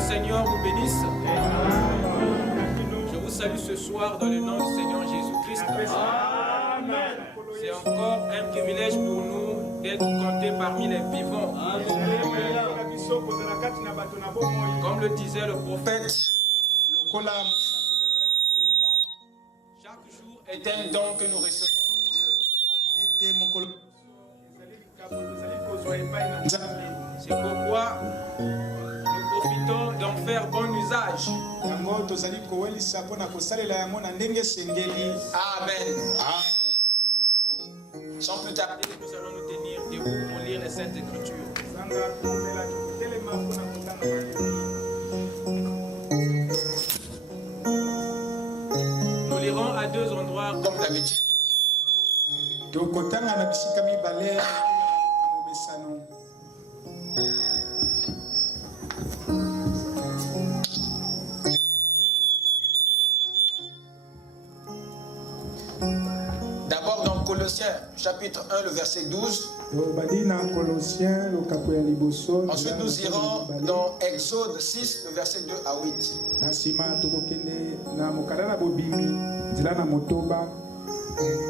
Seigneur vous bénisse. Je vous salue ce soir dans le nom du Seigneur Jésus-Christ. C'est encore un privilège pour nous d'être comptés parmi les vivants. Comme le disait le prophète, chaque jour est un don que nous recevons de Dieu. C'est pourquoi nous profitons d'en faire bon usage. Amen. Sans plus tarder, nous allons nous tenir debout pour lire les Saintes Écritures. Nous lirons à deux endroits comme d'habitude. D'abord dans Colossiens, chapitre 1, le verset 12. Ensuite, nous irons dans Exode 6, le verset 2 à 8.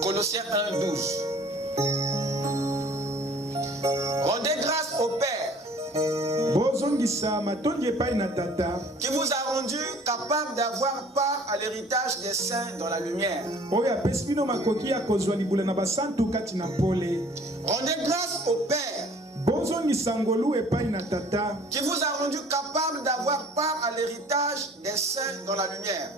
Colossiens 1, 12. Rendez grâce au Père qui vous a rendu capable d'avoir part à l'héritage des saints dans la lumière. Rendez grâce au Père qui vous a rendu capable d'avoir part à l'héritage des saints dans la lumière.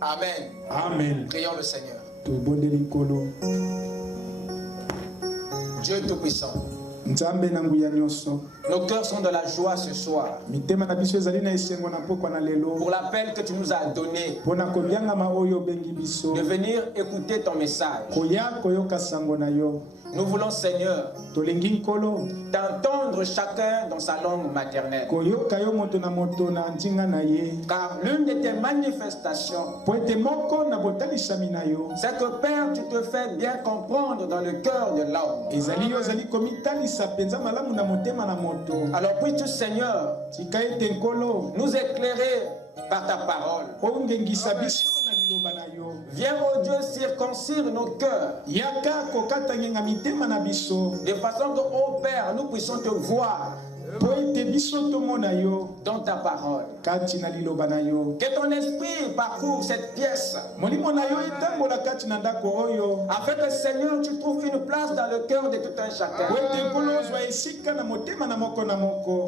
Amen. Amen. Prions le Seigneur. Dieu Tout-Puissant, nos cœurs sont de la joie ce soir pour l'appel que tu nous as donné de venir écouter ton message. Nous voulons, Seigneur, t'entendre chacun dans sa langue maternelle. Car l'une de tes manifestations, c'est que, Père, tu te fais bien comprendre dans le cœur de l'homme. Alors puis-tu, Seigneur, nous éclairer par ta parole. Viens, ô Dieu, circoncire nos cœurs, de façon que, ô Père, nous puissions te voir dans ta parole. Que ton esprit parcourt cette pièce, afin que, Seigneur, tu trouves une place dans le cœur de tout un chacun.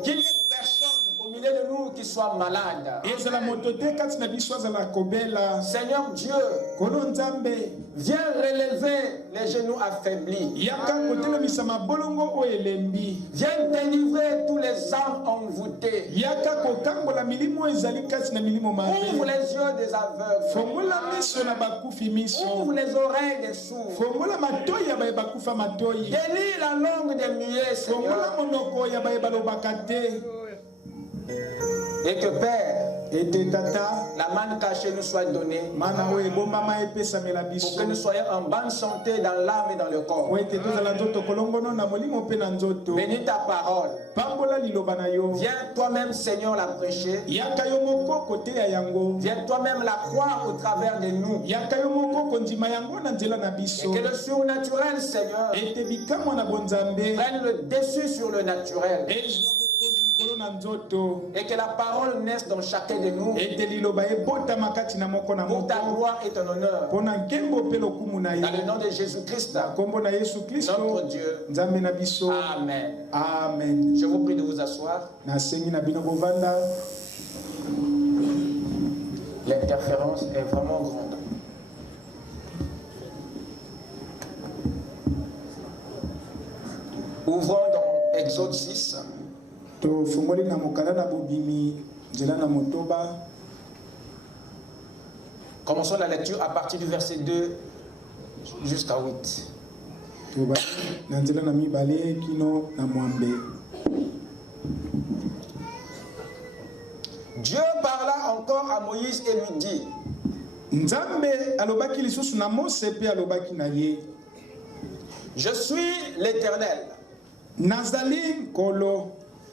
Qu'il n'y ait personne au milieu de nous qui soit malade. Seigneur Dieu, viens relever les genoux affaiblis. Viens délivrer tous les âmes envoûtées. Ouvre les yeux des aveugles. Ouvre les oreilles des sourds. Délie la langue des muets, Seigneur. Et que, Père, la manne cachée nous soit donnée pour que nous soyons en bonne santé dans l'âme et dans le corps. Bénis ta parole. Viens toi-même, Seigneur, la prêcher. Viens toi-même la croire au travers de nous. Et que le surnaturel, Seigneur, prenne le dessus sur le naturel. Et que la parole naisse dans chacun de nous. Pour ta gloire et ton honneur. Dans le nom de Jésus-Christ, notre Dieu. Amen. Amen. Je vous prie de vous asseoir. L'interférence est vraiment grande. Ouvrons dans Exode 6. Commençons la lecture à partir du verset 2 jusqu'à 8. Dieu parla encore à Moïse et lui dit: Je suis l'Éternel.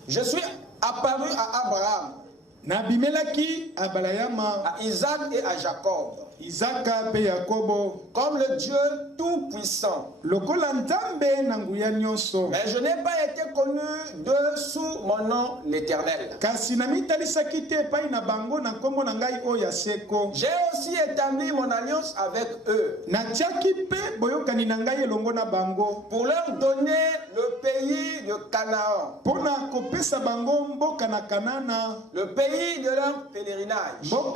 Je suis apparu à Abraham, à Isaac et à Jacob, comme le Dieu tout-puissant. Mais je n'ai pas été connu de sous mon nom l'Éternel. J'ai aussi établi mon alliance avec eux pour leur donner le pays de Canaan, le pays de leur pèlerinage, dans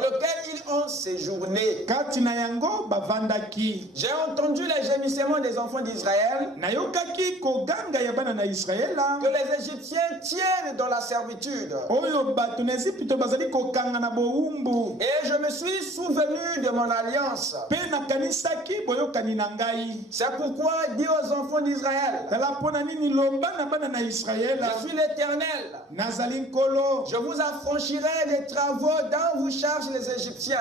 lequel ils ont séjourné. J'ai entendu les gémissements des enfants d'Israël, que les Égyptiens tiennent dans la servitude. Et je me suis souvenu de mon alliance. C'est pourquoi dis aux enfants d'Israël: je suis l'Éternel. Je vous affranchirai des travaux dont vous chargent les Égyptiens.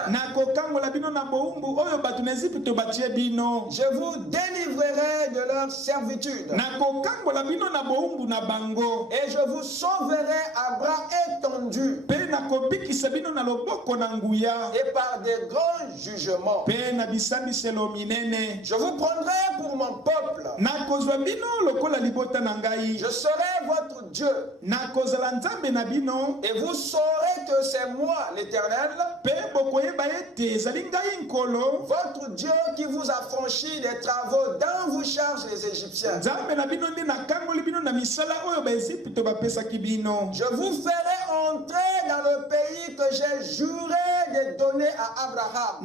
Je vous délivrerai de leur servitude. Et je vous sauverai à bras étendus et par des grands jugements. Je vous prendrai pour mon peuple. Je serai votre Dieu. Et vous saurez que c'est moi l'Éternel, votre Dieu, qui vous a franchi des travaux dont vous chargent les Égyptiens. Je vous ferai entrer dans le pays que j'ai juré de donner à Abraham,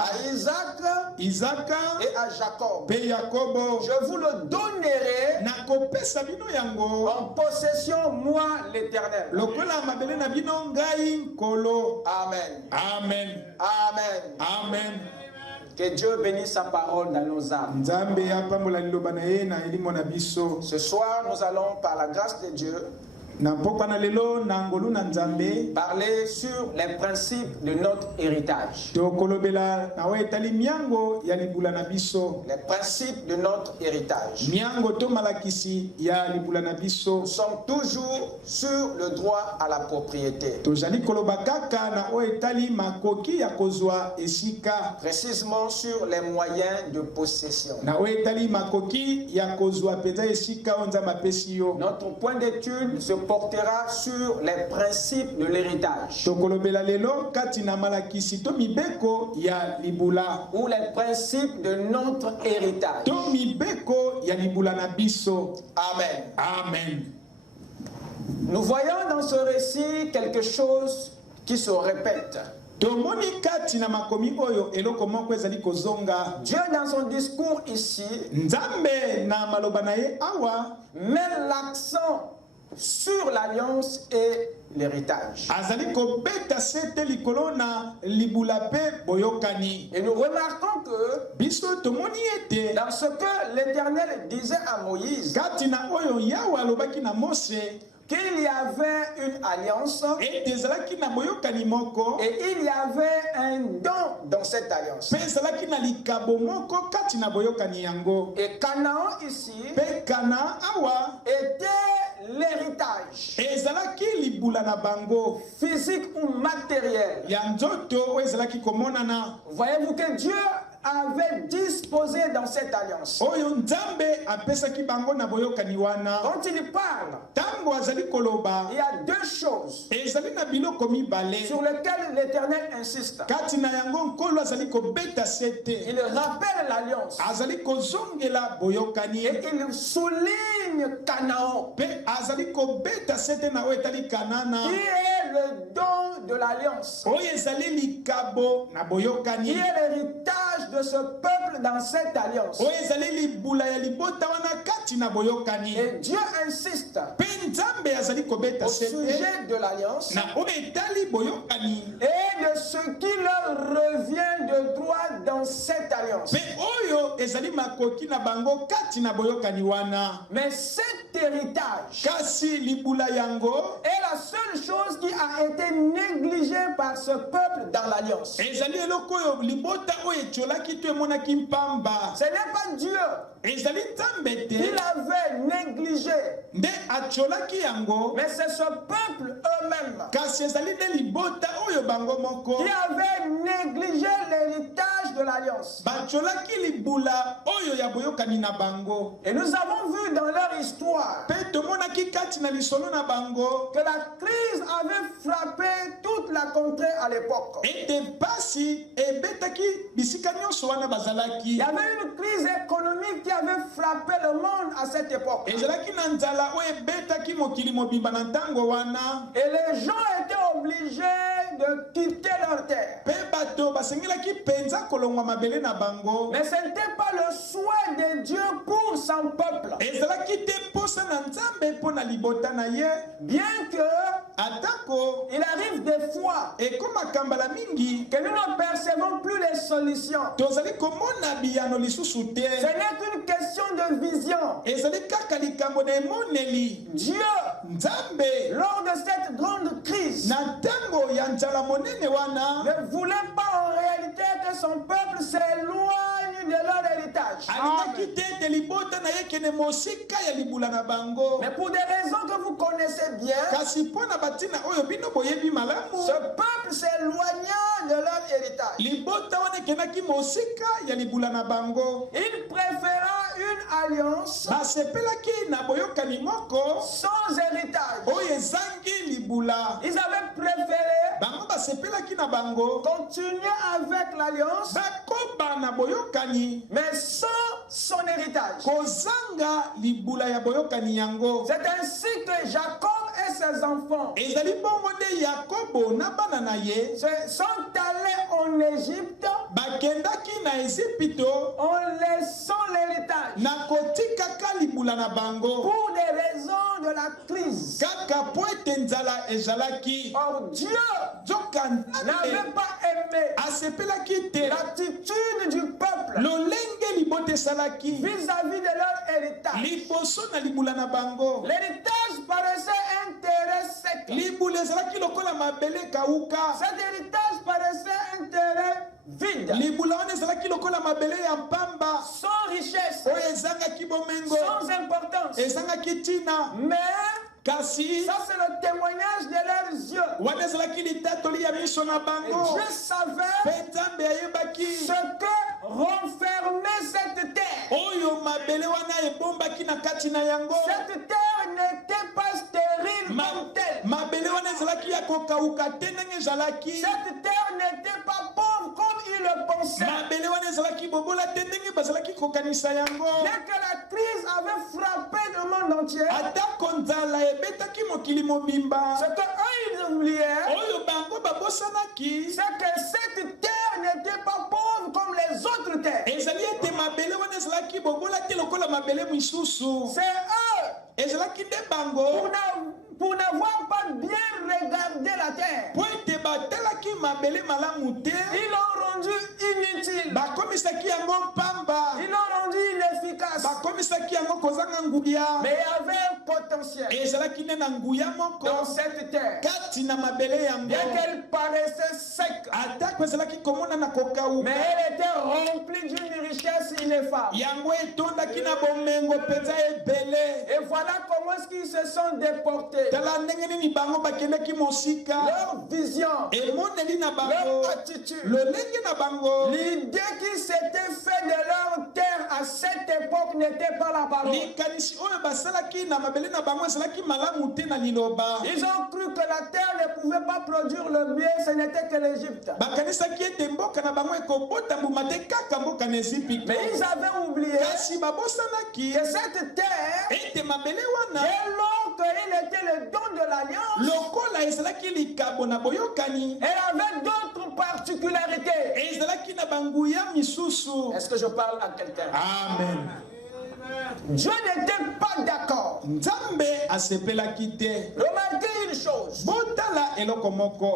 à Isaac et à Jacob. Je vous le donnerai en possession, moi l'Éternel. Amen. Amen. Amen. Amen. Que Dieu bénisse sa parole dans nos âmes. Ce soir, nous allons, par la grâce de Dieu, parler sur les principes de notre héritage. Les principes de notre héritage. Nous sommes toujours sur le droit à la propriété. Précisément sur les moyens de possession. Notre point d'étude se portera sur les principes de l'héritage, ou les principes de notre héritage. Amen. Amen. Nous voyons dans ce récit quelque chose qui se répète. Dieu, dans son discours ici, met l'accent sur l'alliance et l'héritage. Et nous remarquons que dans ce que l'Éternel disait à Moïse, qu'il y avait une alliance et il y avait un don dans cette alliance. Et Canaan ici était l'héritage physique ou matériel. Voyez-vous que Dieu avait disposé dans cette alliance. Quand il parle, il y a deux choses sur lesquelles l'Éternel insiste. Il rappelle l'alliance et il souligne Canaan, qui est le don de l'alliance, qui est l'héritage de ce peuple dans cette alliance. Et Dieu insiste au sujet de l'alliance et de ce qui leur revient de droit dans cette alliance. Mais cet héritage est la seule chose qui a été négligée par ce peuple dans l'alliance. Ce n'est pas Dieu qui l'avait négligé, mais c'est ce peuple eux-mêmes qui avait négligé l'héritage de l'alliance. Et nous avons vu dans leur histoire que la crise avait frappé toute la contrée à l'époque. Il y avait une crise économique qui avait frappé le monde à cette époque. Et les gens étaient obligés de quitter leur terre. Mais ce n'était pas le souhait de Dieu pour son peuple. Bien que il arrive des fois que nous ne percevons plus les solutions. Ce n'est qu'une question de vision. Dieu, lors de cette grande crise, ne voulait pas en réalité que son peuple s'éloigne de leur héritage. Mais pour des raisons que vous connaissez bien, ce peuple s'éloigna de leur héritage. Il préféra une alliance sans héritage. Ils avaient préféré continuer avec l'alliance, mais sans son héritage. C'est ainsi que Jacob et ses enfants sont allés en Égypte en laissant l'héritage pour des raisons de la crise. Or Dieu n'avait pas aimé l'attitude du peuple vis-à-vis de leur héritage. L'héritage paraissait un terrain sec. Cet héritage paraissait un terrain vide, sans richesse, sans importance. Mais ça c'est le témoignage de leurs yeux. Et Dieu savait ce que renfermait cette terre. Cette terre n'était pas stérile comme telle. Cette terre n'était pas pauvre comme il le pensait. Dès que la crise avait frappé le monde entier, ce qu'eux ils oubliaient, c'est que cette terre n'était pas pauvre comme les autres terres. C'est eux, pour n'avoir pas bien regardé la terre, ils l'ont rendu inutile. Ils l'ont rendu inefficace. Mais il y avait un potentiel dans cette terre. Bien qu'elle paraissait sec, Mais elle était remplie d'une richesse ineffable. Et voilà comment est-ce qu'ils se sont déportés. Leur vision, leur attitude, l'idée qu'ils s'étaient fait de leur terre à cette époque n'était pas la parole. Ils ont cru que la terre ne pouvait pas produire le bien, ce n'était que l'Égypte. Mais ils avaient oublié que cette terre, dès lors qu'il était le don de l'alliance, elle avait d'autres particularités. Est-ce que je parle à quelqu'un? Amen. Dieu n'était pas d'accord. Remarquez une chose.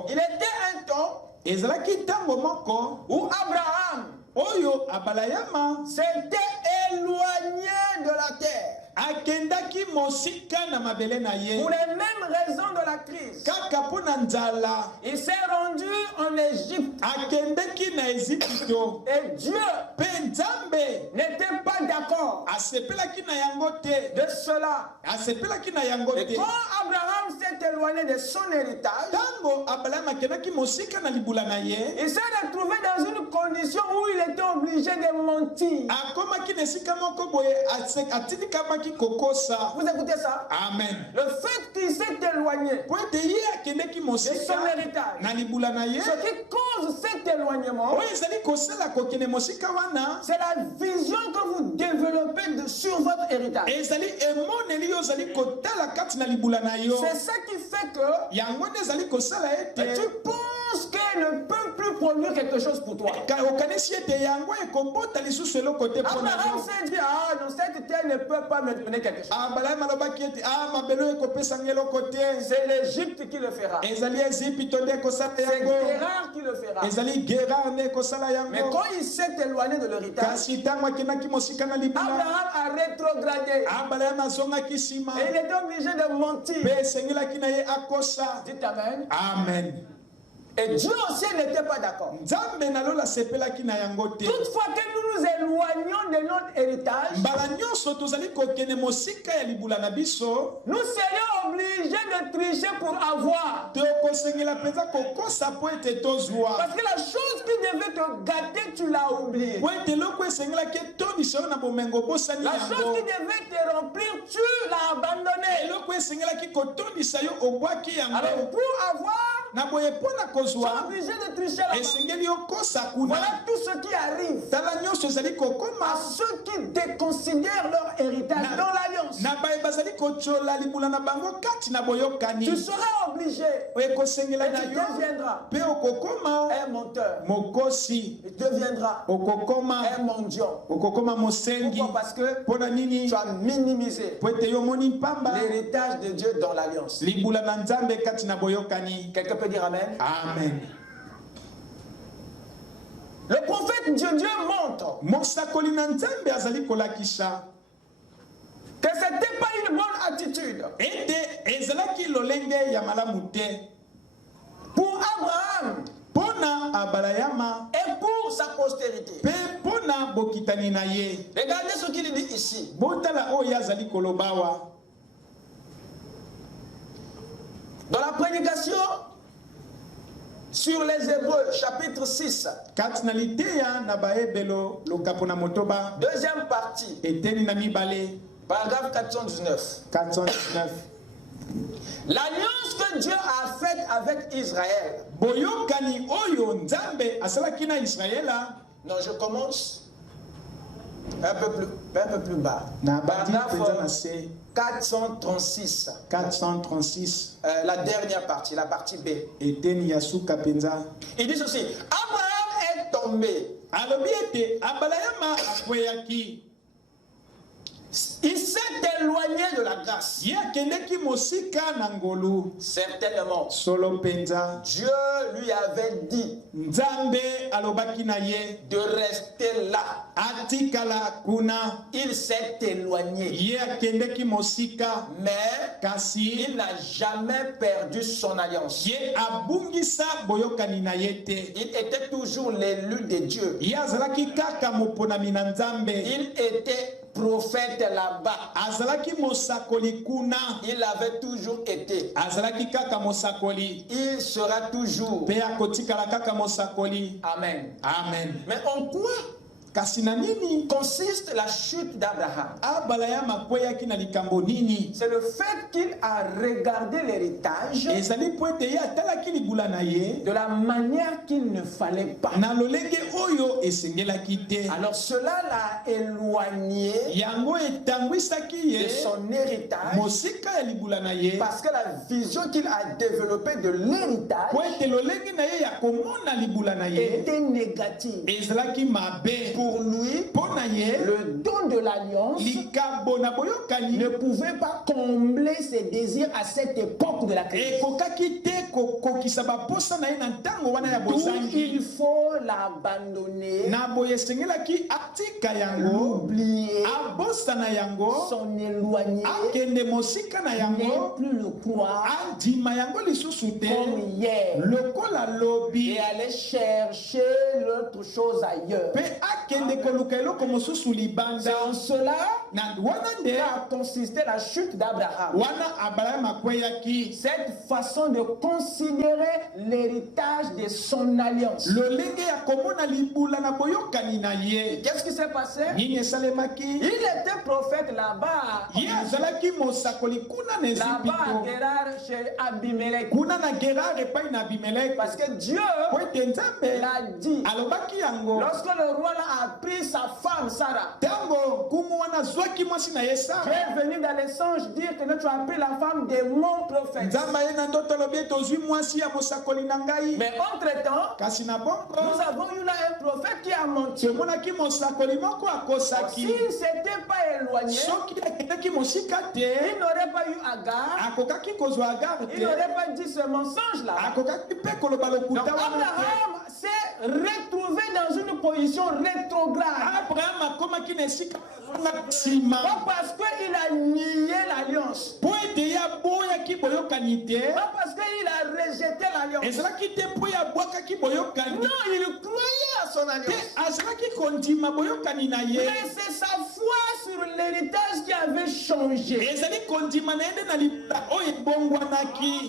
Il était un temps où Abraham s'était éloigné de la terre. Pour les mêmes raisons de la crise. Il s'est rendu en Égypte. Et Dieu n'était pas d'accord de cela. Et quand Abraham s'est éloigné de son héritage, il s'est retrouvé dans une condition où il était obligé de mentir. Vous écoutez ça? Amen. Le fait qu'il s'est éloigné de son héritage, ce qui cause cet éloignement, c'est la vision que vous développez sur votre héritage. C'est ça qui fait que tu penses qu'elle ne peut plus produire quelque chose pour toi. Abraham s'est dit, ah non, cette terre ne peut pas me donner quelque chose. C'est l'Égypte qui le fera. C'est Gérard qui le fera. Mais quand il s'est éloigné de l'héritage, Abraham a rétrogradé. Et il était obligé de mentir. Dites Amen. Amen. Et Dieu aussi n'était pas d'accord. Toutefois que nous nous éloignons de notre héritage, nous serions obligés de tricher pour avoir. Parce que la chose qui devait te gâter, tu l'as oublié. La chose qui devait te remplir, tu l'as abandonné. Alors pour avoir, tu es obligé de tricher là-bas. Voilà tout ce qui arrive à ceux qui déconsidèrent leur héritage dans l'alliance. Tu seras obligé et tu deviendras un menteur. Tu deviendras un mendiant. Pourquoi? Parce que tu as minimisé l'héritage de Dieu dans l'alliance. Quelqu'un peut dire Amen? Amen. Le prophète Dieu montre que ce n'était pas une bonne attitude pour Abraham et pour sa postérité. Regardez ce qu'il dit ici. Dans la prédication sur les Hébreux, chapitre 6, deuxième partie, paragraphe 419. L'alliance que Dieu a faite avec Israël. Non, je commence un peu plus bas. Paragraphe 436. La dernière partie, la partie B. Il dit ceci. Abraham est tombé Il s'est éloigné de la grâce. Certainement, Dieu lui avait dit de rester là. Il s'est éloigné. Mais il n'a jamais perdu son alliance. Il était toujours l'élu de Dieu. Il était prophète là-bas. Il avait toujours été. Il sera toujours. Amen. Amen. Mais en quoi consiste la chute d'Abraham? C'est le fait qu'il a regardé l'héritage de la manière qu'il ne fallait pas. Alors cela l'a éloigné de son héritage, parce que la vision qu'il a développée de l'héritage était négative. Pour lui, le don de l'alliance ne pouvait pas combler ses désirs à cette époque de la crise. Donc il faut l'abandonner, l'oublier, s'en éloigner, ne plus le croire comme hier, et aller chercher l'autre chose ailleurs. C'est en cela qu'a consisté la chute d'Abraham. Cette façon de considérer l'héritage de son alliance. Qu'est-ce qui s'est passé? Il était prophète là-bas. Là-bas à Guérar chez Abimelech. Parce que Dieu l'a dit. Lorsque le roi a pris sa femme Sarah, Dieu est venu dans les songes dire que tu as pris la femme de mon prophète. Mais entre-temps, nous avons eu là un prophète qui a menti. S'il ne s'était pas éloigné, il n'aurait pas eu Agar, il n'aurait pas dit ce mensonge-là. Donc Abraham s'est retrouvé dans une position rétrograde. Pas parce qu'il a nié l'alliance. Pas parce qu'il a rejeté l'alliance. Non, il croyait à son alliance. Mais c'est sa foi sur l'héritage qui avait changé.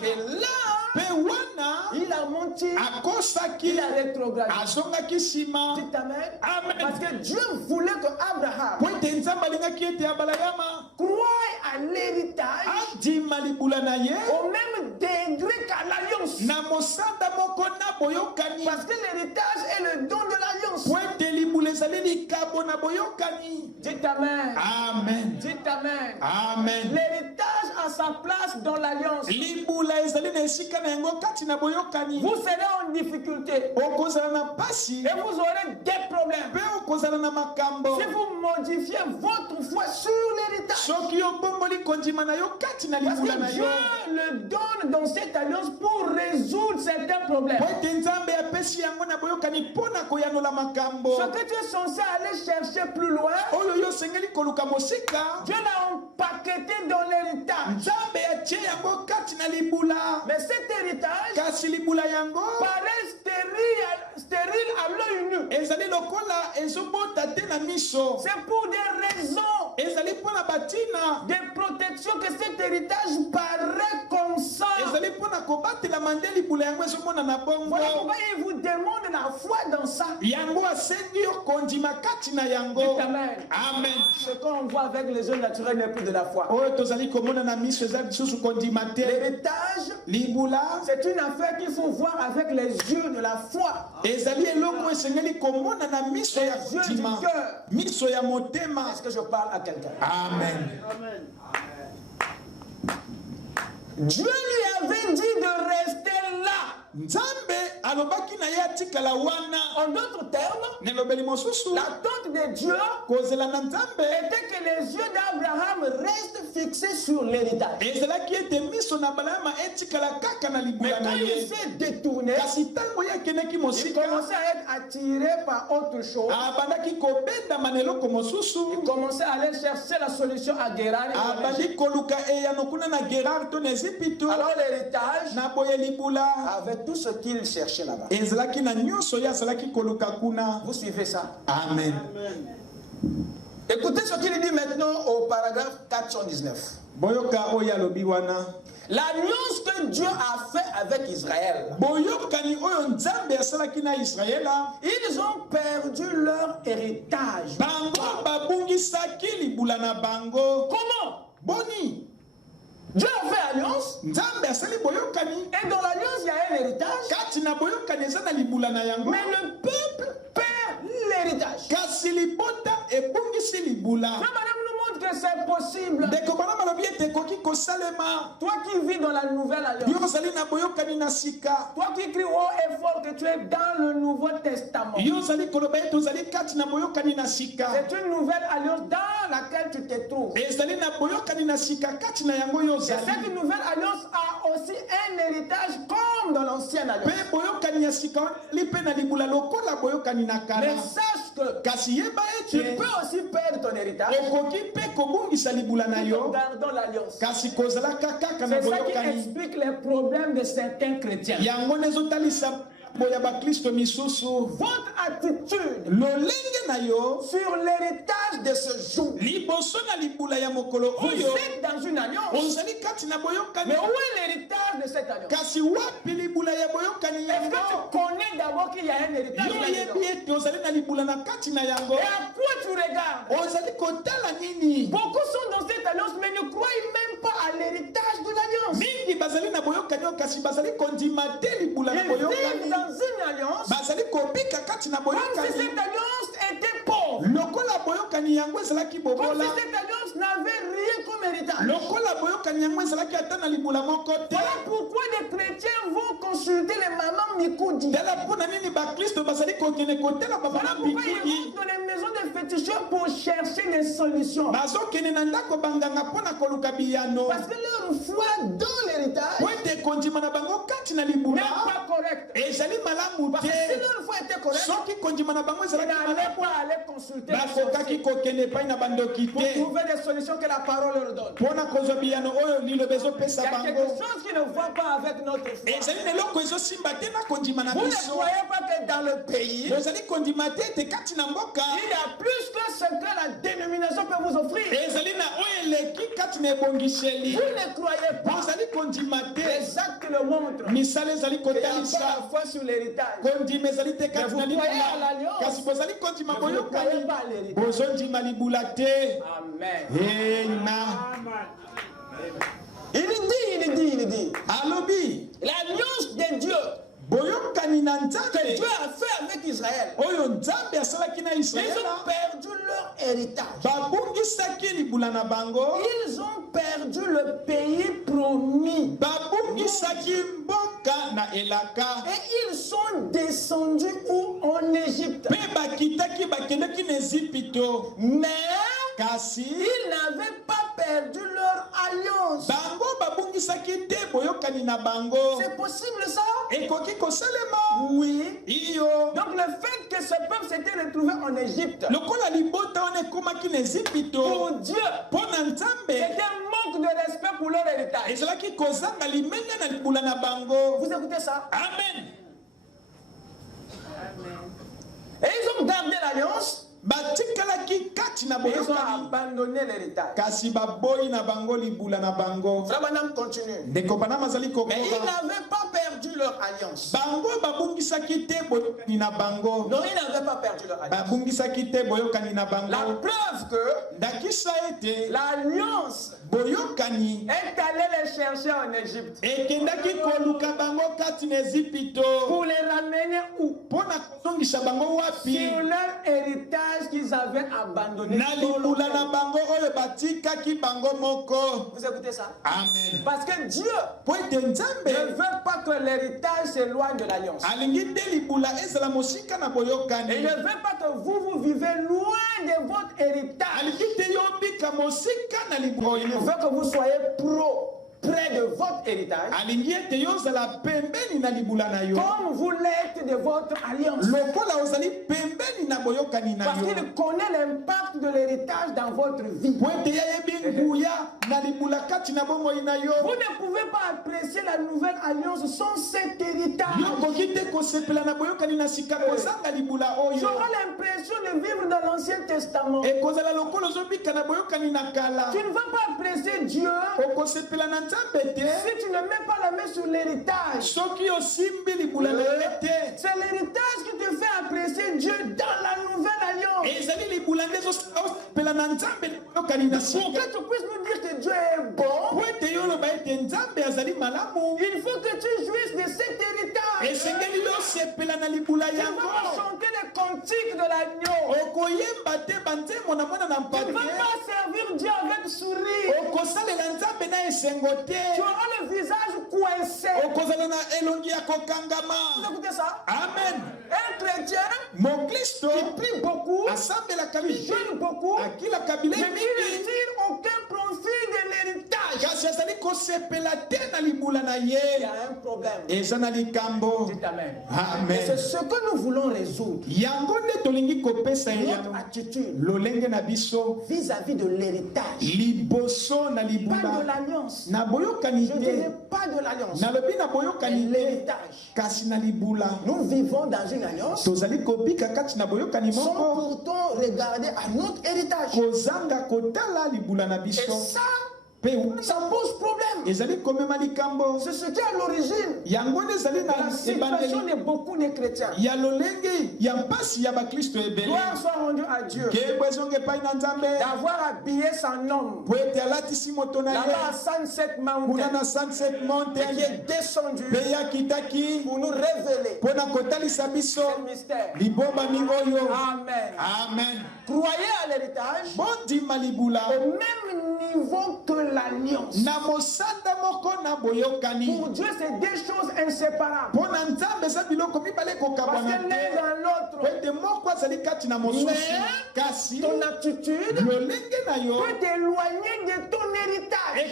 Et là, il a menti, il a rétrogradé. Dites amen. Parce que Dieu voulait que Abraham croie à l'héritage au même degré qu'à l'alliance. Parce que l'héritage est le don de l'alliance. Dites amen. Amen. Dites amen. Amen. L'héritage a sa place dans l'alliance. Vous serez en difficulté et vous aurez des problèmes. Si vous modifiez votre foi sur l'héritage, parce que Dieu le donne dans cette alliance pour résoudre certains problèmes. Ce que tu es censé aller chercher plus loin, Dieu l'a empaqueté dans l'héritage. Mais cet héritage paraît stérile à l'œil nu. C'est pour des raisons de protection que cet héritage paraît comme ça. Voilà pourquoi il vous demande la foi dans ça. Amen. Amen. Ce qu'on voit avec les yeux naturels n'est plus de la foi. L'héritage, c'est une affaire qu'il faut voir avec les yeux de la foi. Les yeux du cœur. Est-ce que je parle à quelqu'un? Amen. Amen. Dieu lui avait dit de rester là. En d'autres termes, L'attente de Dieu était que les yeux d'Abraham restent fixés sur l'héritage. Mais quand il s'est détourné, il commençait à être attiré par autre chose. Il commençait à aller chercher la solution à Guérard. Alors l'héritage avait tout ce qu'il cherchait là-bas. Vous suivez ça? Amen. Écoutez ce qu'il dit maintenant au paragraphe 419. L'alliance que Dieu a fait avec Israël, ils ont perdu leur héritage. Comment? Dieu a fait alliance, et dans l'alliance il y a un héritage, mais le peuple perd l'héritage. Que c'est possible. Toi qui vis dans la nouvelle alliance, toi qui cries haut et fort que tu es dans le Nouveau Testament, c'est une nouvelle alliance dans laquelle tu te trouves. Et cette nouvelle alliance a aussi un héritage comme dans l'ancienne alliance. Mais sache que tu peux aussi perdre ton héritage en gardant l'alliance. C'est ça qui explique les problèmes de certains chrétiens. Votre attitude sur l'héritage de ce jour. Vous êtes dans une alliance. Mais où est l'héritage de cette alliance? Est-ce que tu connais d'abord qu'il y a un héritage? Et à quoi tu regardes? Beaucoup sont dans cette alliance mais ne croient même pas à l'héritage de l'alliance. Ils vivent dans une alliance comme si cette alliance était pauvre. Comme si cette alliance n'avait rien comme héritage. Voilà pourquoi les chrétiens vont consulter les mamans Mikoudi. Voilà pourquoi ils vont dans les maisons de féticheurs pour chercher des solutions. Parce que leur foi dans l'héritage n'est pas correcte. Parce que si leur foi était correcte, ils n'allaient pas aller consulter pour trouver des solutions que la parole leur donne. Il y a quelque chose qui ne va pas avec notre foi. Vous ne croyez pas que dans le pays, il y a plus que ce que la dénomination peut vous offrir. Vous ne croyez pas. Les actes le montrent. Il n'y a pas la foi sur l'héritage. Mais vous croyez à l'alliance. Mais vous ne croyez pas à l'héritage. Amen. Il dit. L'alliance de Dieu que Dieu a fait avec Israël. Ils ont perdu leur héritage. Ils ont perdu le pays promis. Et ils sont descendus où? En Égypte. Mais ils n'avaient pas perdu leur alliance. C'est possible ça? Oui. Donc le fait que ce peuple s'était retrouvé en Égypte, pour Dieu, c'était un manque de respect pour leur héritage. Vous écoutez ça? Amen. Et ils ont gardé l'alliance. Ils ont abandonné l'héritage. Frère Branham continue. Mais ils n'avaient pas perdu leur alliance. Non, ils n'avaient pas perdu leur alliance. La preuve que l'alliance est allée les chercher en Égypte. Pour les ramener où? Sur leur héritage qu'ils avaient abandonné. Vous écoutez ça? Amen. Parce que Dieu ne veut pas que les l'héritage s'éloigne de l'alliance. Et il ne veut pas que vous vivez loin de votre héritage. Il veut que vous soyez près de votre héritage, comme vous l'êtes de votre alliance. Parce qu'il connaît l'impact de l'héritage dans votre vie. Vous ne pouvez pas apprécier la nouvelle alliance sans cet héritage. J'aurai l'impression de vivre dans l'Ancien Testament. Tu ne vas pas apprécier Dieu si tu ne mets pas la main sur l'héritage. C'est l'héritage qui te fait apprécier Dieu dans la nouvelle alliance. Pour que tu puisses nous dire que Dieu est bon, il faut que tu jouisses de cet héritage. Tu vas chanter les cantiques de l'agneau. Tu ne vas pas servir Dieu avec sourire. Tu auras le visage coincé. Vous écoutez ça? Amen. Un chrétien qui prie beaucoup, qui jeûne beaucoup, mais qui ne tire aucun profit de l'héritage. Il y a un problème. Dites amen. Amen. Et c'est ce que nous voulons résoudre. Notre attitude vis-à-vis de l'héritage. Pas de l'alliance. Je dirais pas de l'alliance. Mais l'héritage. Nous vivons dans une alliance sans pourtant regarder à notre héritage. Et ça pose problème. C'est ce qui est à l'origine de la situation de beaucoup de chrétiens. Gloire soit rendue à Dieu d'avoir habillé son homme là-bas à Sunset Mountain, et qui est descendu pour nous révéler ce mystère. Amen. Amen. Croyez à l'héritage au même niveau que l'alliance. Pour Dieu, c'est deux choses inséparables. Parce qu'elle est dans l'autre. Mais ton attitude peut t'éloigner de ton héritage. Tu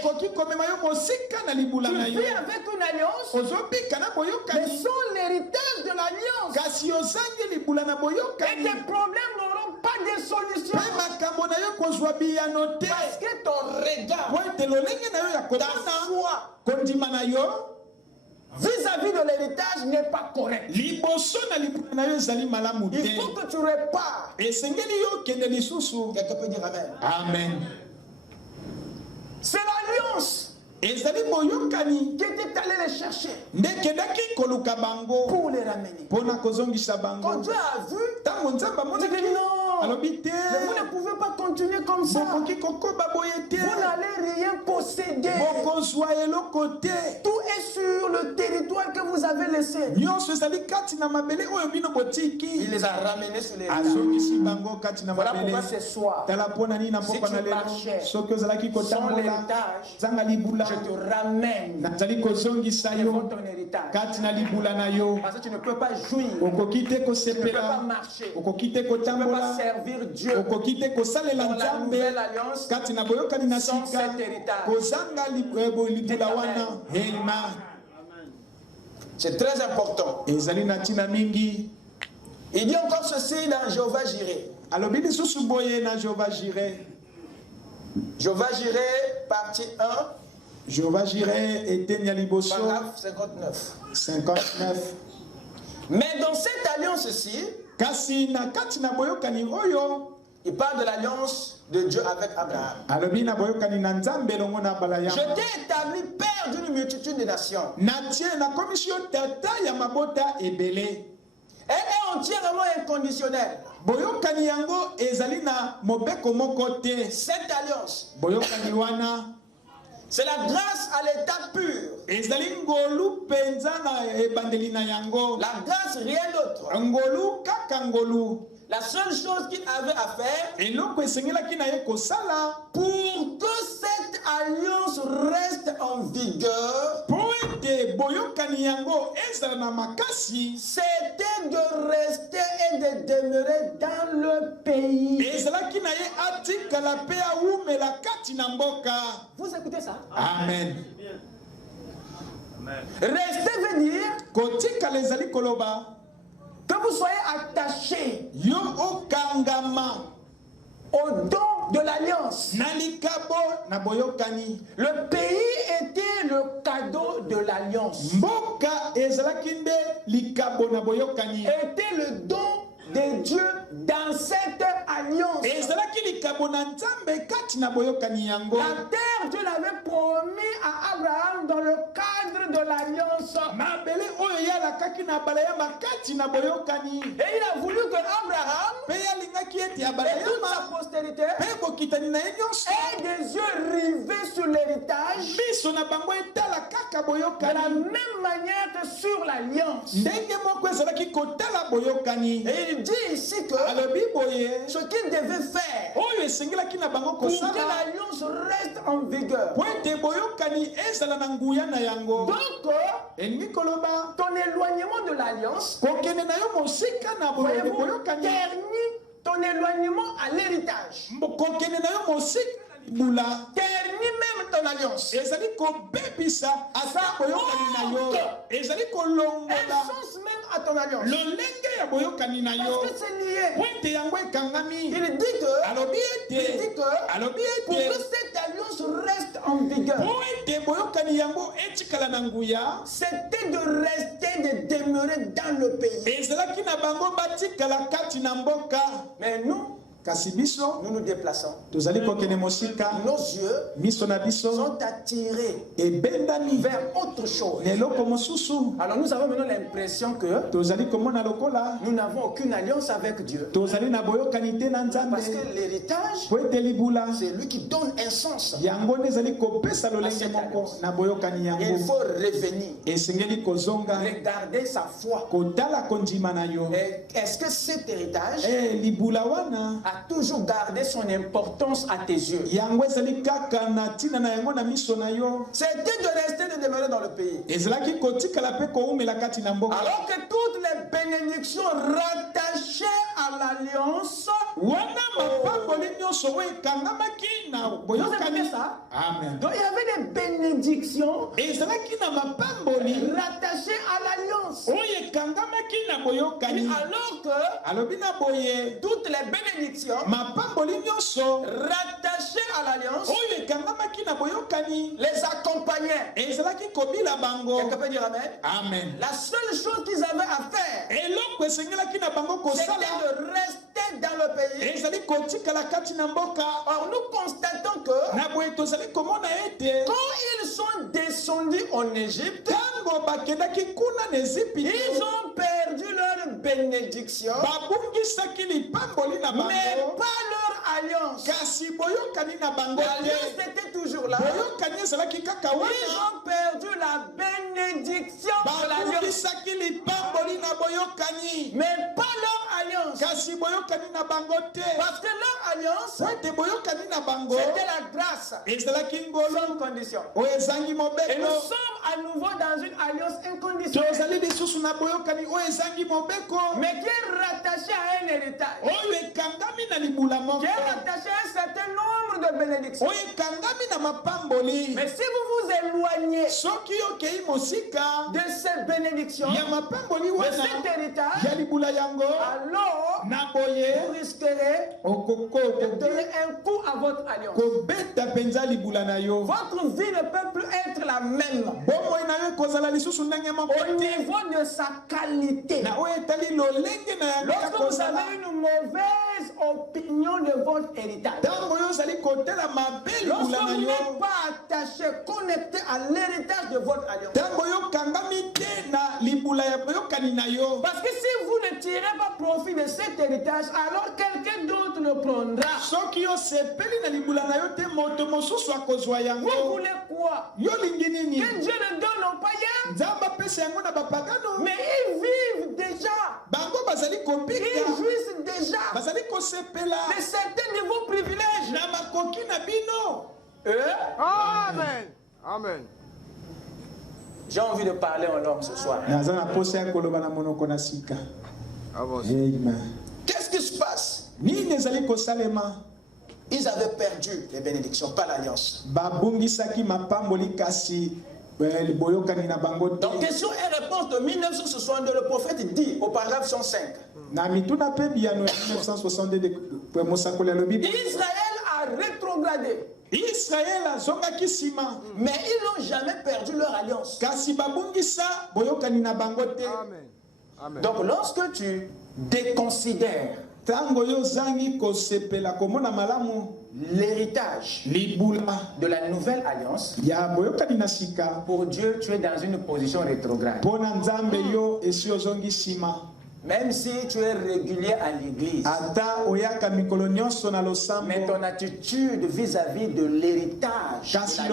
vis avec une alliance, mais sans l'héritage de l'alliance. Et tes problèmes n'auront pas de solution. Parce que ton regard, ta foi vis-à-vis de l'héritage n'est pas correct. Il faut que tu répares. Quelqu'un peut dire amen. Amen. C'est l'alliance qui était allé les chercher pour les ramener. Quand Dieu a vu, il dit non, mais vous ne pouvez pas continuer comme ça. Vous n'allez rien posséder. Tout est sur le territoire que vous avez laissé. Il les a ramenés sur les rives. Voilà pourquoi ce soir, si tu marchais sans l'héritage, je te ramène devant ton héritage. Parce que tu ne peux pas jouir, tu ne peux pas marcher, tu ne peux pas servir Dieu dans la nouvelle alliance sans cet héritage. C'est très important. Il dit encore ceci dans Jéhovah Jireh. Jéhovah Jireh, partie 1. Jéhovah Jireh était Nyaliboso. Paragraphe 59. Mais dans cette alliance-ci, il parle de l'alliance de Dieu avec Abraham. Je t'ai établi père d'une multitude de nations. Elle est entièrement inconditionnelle. Cette alliance, c'est la grâce à l'état pur. La grâce, rien d'autre. La seule chose qu'il avait à faire pour que cette alliance reste en vigueur, c'était de rester et de demeurer dans le pays. Vous écoutez ça? Amen. Rester veut dire que vous soyez attaché au don de l'alliance. Le pays était le cadeau de l'alliance. Était le don de Dieu dans cette alliance. La terre, Dieu l'avait promis à Abraham dans le cadre de l'alliance. Et il a voulu que Abraham et toute sa postérité aient des yeux rivés sur l'héritage de la même manière que sur l'alliance. Et il dit ici que ce qu'il devait faire pour que l'alliance reste en vigueur. Donc, ton éloignement de l'alliance, voyez-vous, ternit ton éloignement à l'héritage. Ternit même ton alliance. Elle sens même à ton alliance. Parce que c'est lié. Il dit que pour que cette alliance reste en vigueur, c'était de rester, de demeurer dans le pays. Mais nous nous déplaçons. Nos yeux sont attirés vers autre chose. Alors nous avons maintenant l'impression que nous n'avons aucune alliance avec Dieu. Parce que l'héritage, c'est lui qui donne un sens. Il faut revenir. Regarder sa foi. Est-ce que cet héritage a toujours gardé son importance à tes yeux? C'était de rester, de demeurer dans le pays. Alors que toutes les bénédictions rattachées à l'alliance, vous avez ça? Amen. Donc il y avait des bénédictions rattachées à l'alliance. Alors que toutes les bénédictions rattachées à l'alliance les accompagnaient. Quelqu'un peut dire amen? Amen. La seule chose qu'ils avaient à faire, c'était de rester dans le pays. Or nous constatons que quand ils sont descendus en Égypte, ils ont perdu leur bénédiction, mais pas leur alliance. L'alliance était toujours là. Ils ont perdu la bénédiction de l'alliance, mais pas leur alliance. Parce que leur alliance, c'était la grâce sans condition. Et nous sommes à nouveau dans une alliance inconditionnelle, mais qui est rattachée à un héritage, qui est rattaché à un certain nombre de bénédictions. Mais si vous vous éloignez de ces bénédictions, de cet héritage, alors vous risquerez de donner un coup à votre alliance. Votre vie ne peut plus être la même au niveau de sa qualité. Lorsque vous avez une mauvaise opinion de votre héritage, lorsque vous n'êtes pas attaché, connecté à l'héritage de votre alliance, parce que si vous ne tirez pas profit de cet héritage, alors quelqu'un d'autre le prendra. Vous voulez quoi? Que Dieu ne donne aux païens, mais ils vivent déjà, ils jouissent déjà de certains de vos privilèges. Amen. Amen. J'ai envie de parler en langue ce soir. Qu'est-ce qui se passe? Ils avaient perdu les bénédictions, pas l'alliance. Donc, question et réponse de 1962, le prophète dit au paragraphe 105. Israël a rétrogradé. Israël a mais ils n'ont jamais perdu leur alliance. Amen. Amen. Donc lorsque tu déconsidères l'héritage de la nouvelle alliance, pour Dieu, tu es dans une position rétrograde. Même si tu es régulier à l'église, mais ton attitude vis-à-vis de l'héritage te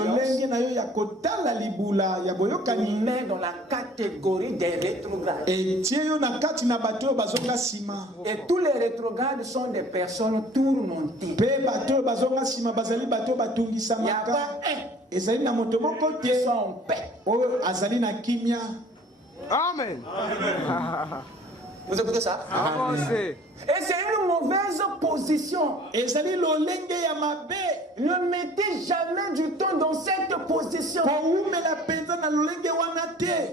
met dans la catégorie des rétrogrades. Et tous les rétrogrades sont des personnes tourmentées. Il n'y a pas un qui soit en paix. Amen. Vous écoutez ça? Avancez. Et c'est une mauvaise position. Ne mettez jamais du temps dans cette position.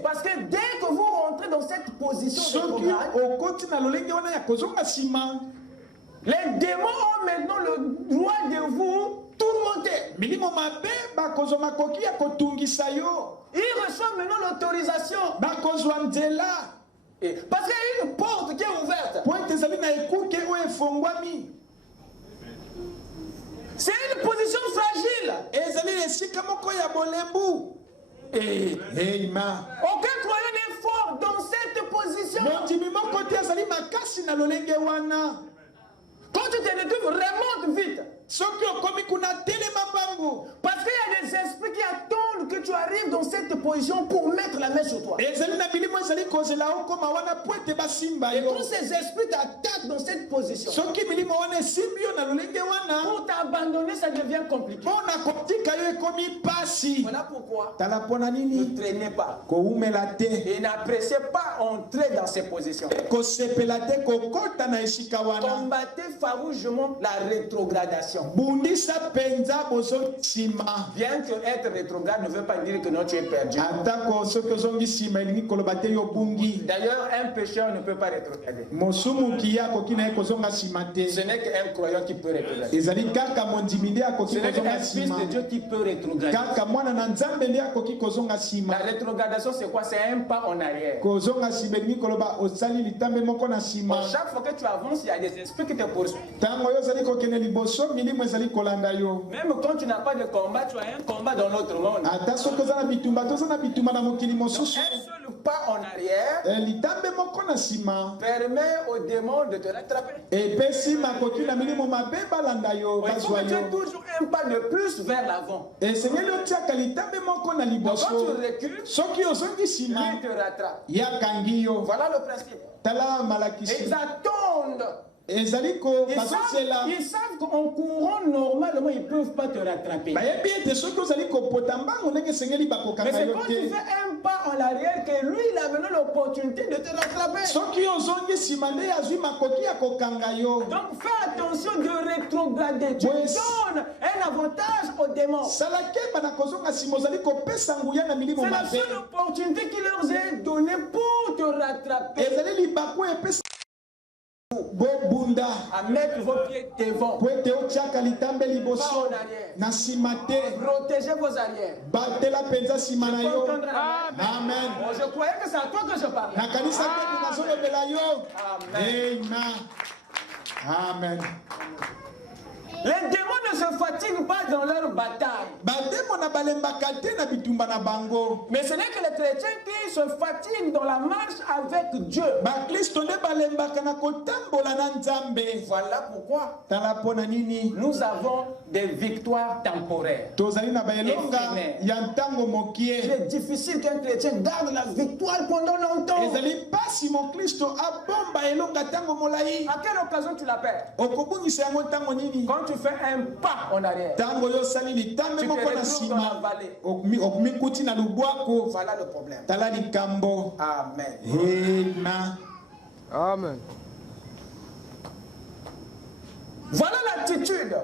Parce que dès que vous rentrez dans cette position, les démons ont maintenant le droit de vous tourmenter. Ils reçouvent maintenant l'autorisation. Parce qu'il y a une porte qui est ouverte. C'est une position fragile. Aucun croyant n'est fort dans cette position. Quand tu te retrouves, remonte vite. Parce qu'il y a des esprits qui attendent que tu arrives dans cette position pour mettre la main sur toi. Et tous ces esprits t'attaquent dans cette position. Pour t'abandonner, ça devient compliqué. Voilà pourquoi ne traînez pas et n'appréciez pas entrer dans ces positions. Combattez farouchement la rétrogradation. Bien que être rétrograde ne veut pas dire que non, tu es perdu. D'ailleurs, un pécheur ne peut pas rétrograder. Ce n'est qu'un croyant qui peut rétrograder. Ce n'est qu'un fils de Dieu qui peut rétrograder. La rétrogradation, c'est quoi? C'est un pas en arrière. Chaque fois que tu avances, il y a des esprits qui te poursuivent. Même quand tu n'as pas de combat, tu as un combat dans l'autre monde. Un seul pas en arrière permet aux démons de te rattraper. Il faut que tu aies toujours un pas de plus vers l'avant. Donc quand tu recules, lui te rattrape. Voilà le principe. Ils attendent. Ils savent qu'en courant normalement ils ne peuvent pas te rattraper. Mais c'est quand tu fais un pas en arrière que lui il a maintenant l'opportunité de te rattraper. Donc fais attention de rétrograder. Tu donnes un avantage aux démons. C'est la seule opportunité qu'il leur est donnée pour te rattraper. À mettre vos pieds devant. Pas en arrière. Protégez vos arrières. Amen. Bon, je croyais que c'est à toi que je parlais. Amen. Les démons ne se fatiguent pas dans leur bataille. Mais ce n'est que les chrétiens qui se fatiguent dans la marche avec Dieu. Voilà pourquoi nous avons des victoires temporaires. Il est difficile qu'un chrétien garde la victoire pendant longtemps. À quelle occasion tu la perds? Quand tu fais un pas en arrière. Tu te retrouves dans la vallée. Voilà le problème. Amen. Amen. Voilà l'attitude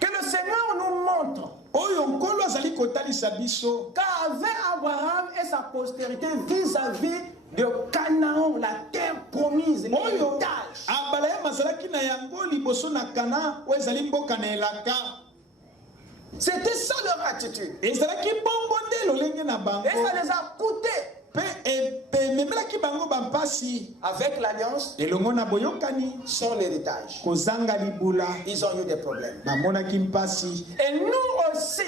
que le Seigneur nous montre qu'avait Abraham et sa postérité vis-à-vis de Canaan, la terre promise, l'héritage. C'était ça leur attitude. Et ça les a coûté. Avec l'alliance, sans l'héritage, ils ont eu des problèmes. Et nous aussi,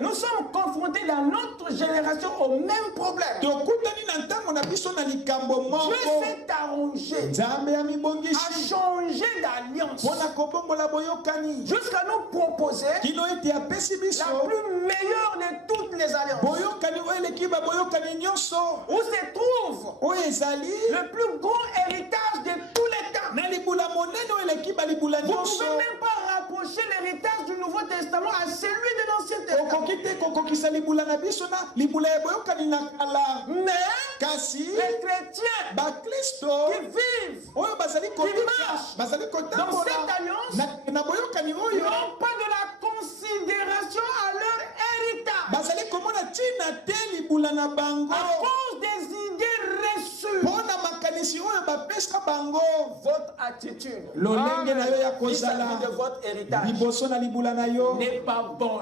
nous sommes confrontés dans notre génération au même problème. Dieu s'est arrangé à changer d'alliance jusqu'à nous proposer la plus meilleure de toutes les alliances, où se trouve le plus grand héritage de tous les temps. Vous ne pouvez même pas rapprocher l'héritage du Nouveau Testament à celui de l'Ancien Testament. Mais les chrétiens qui vivent, qui marchent dans cette alliance, n'ont pas de la considération à leur héritage à cause des idées reçues. Votre attitude vis-à-vis de votre héritage n'est pas bonne,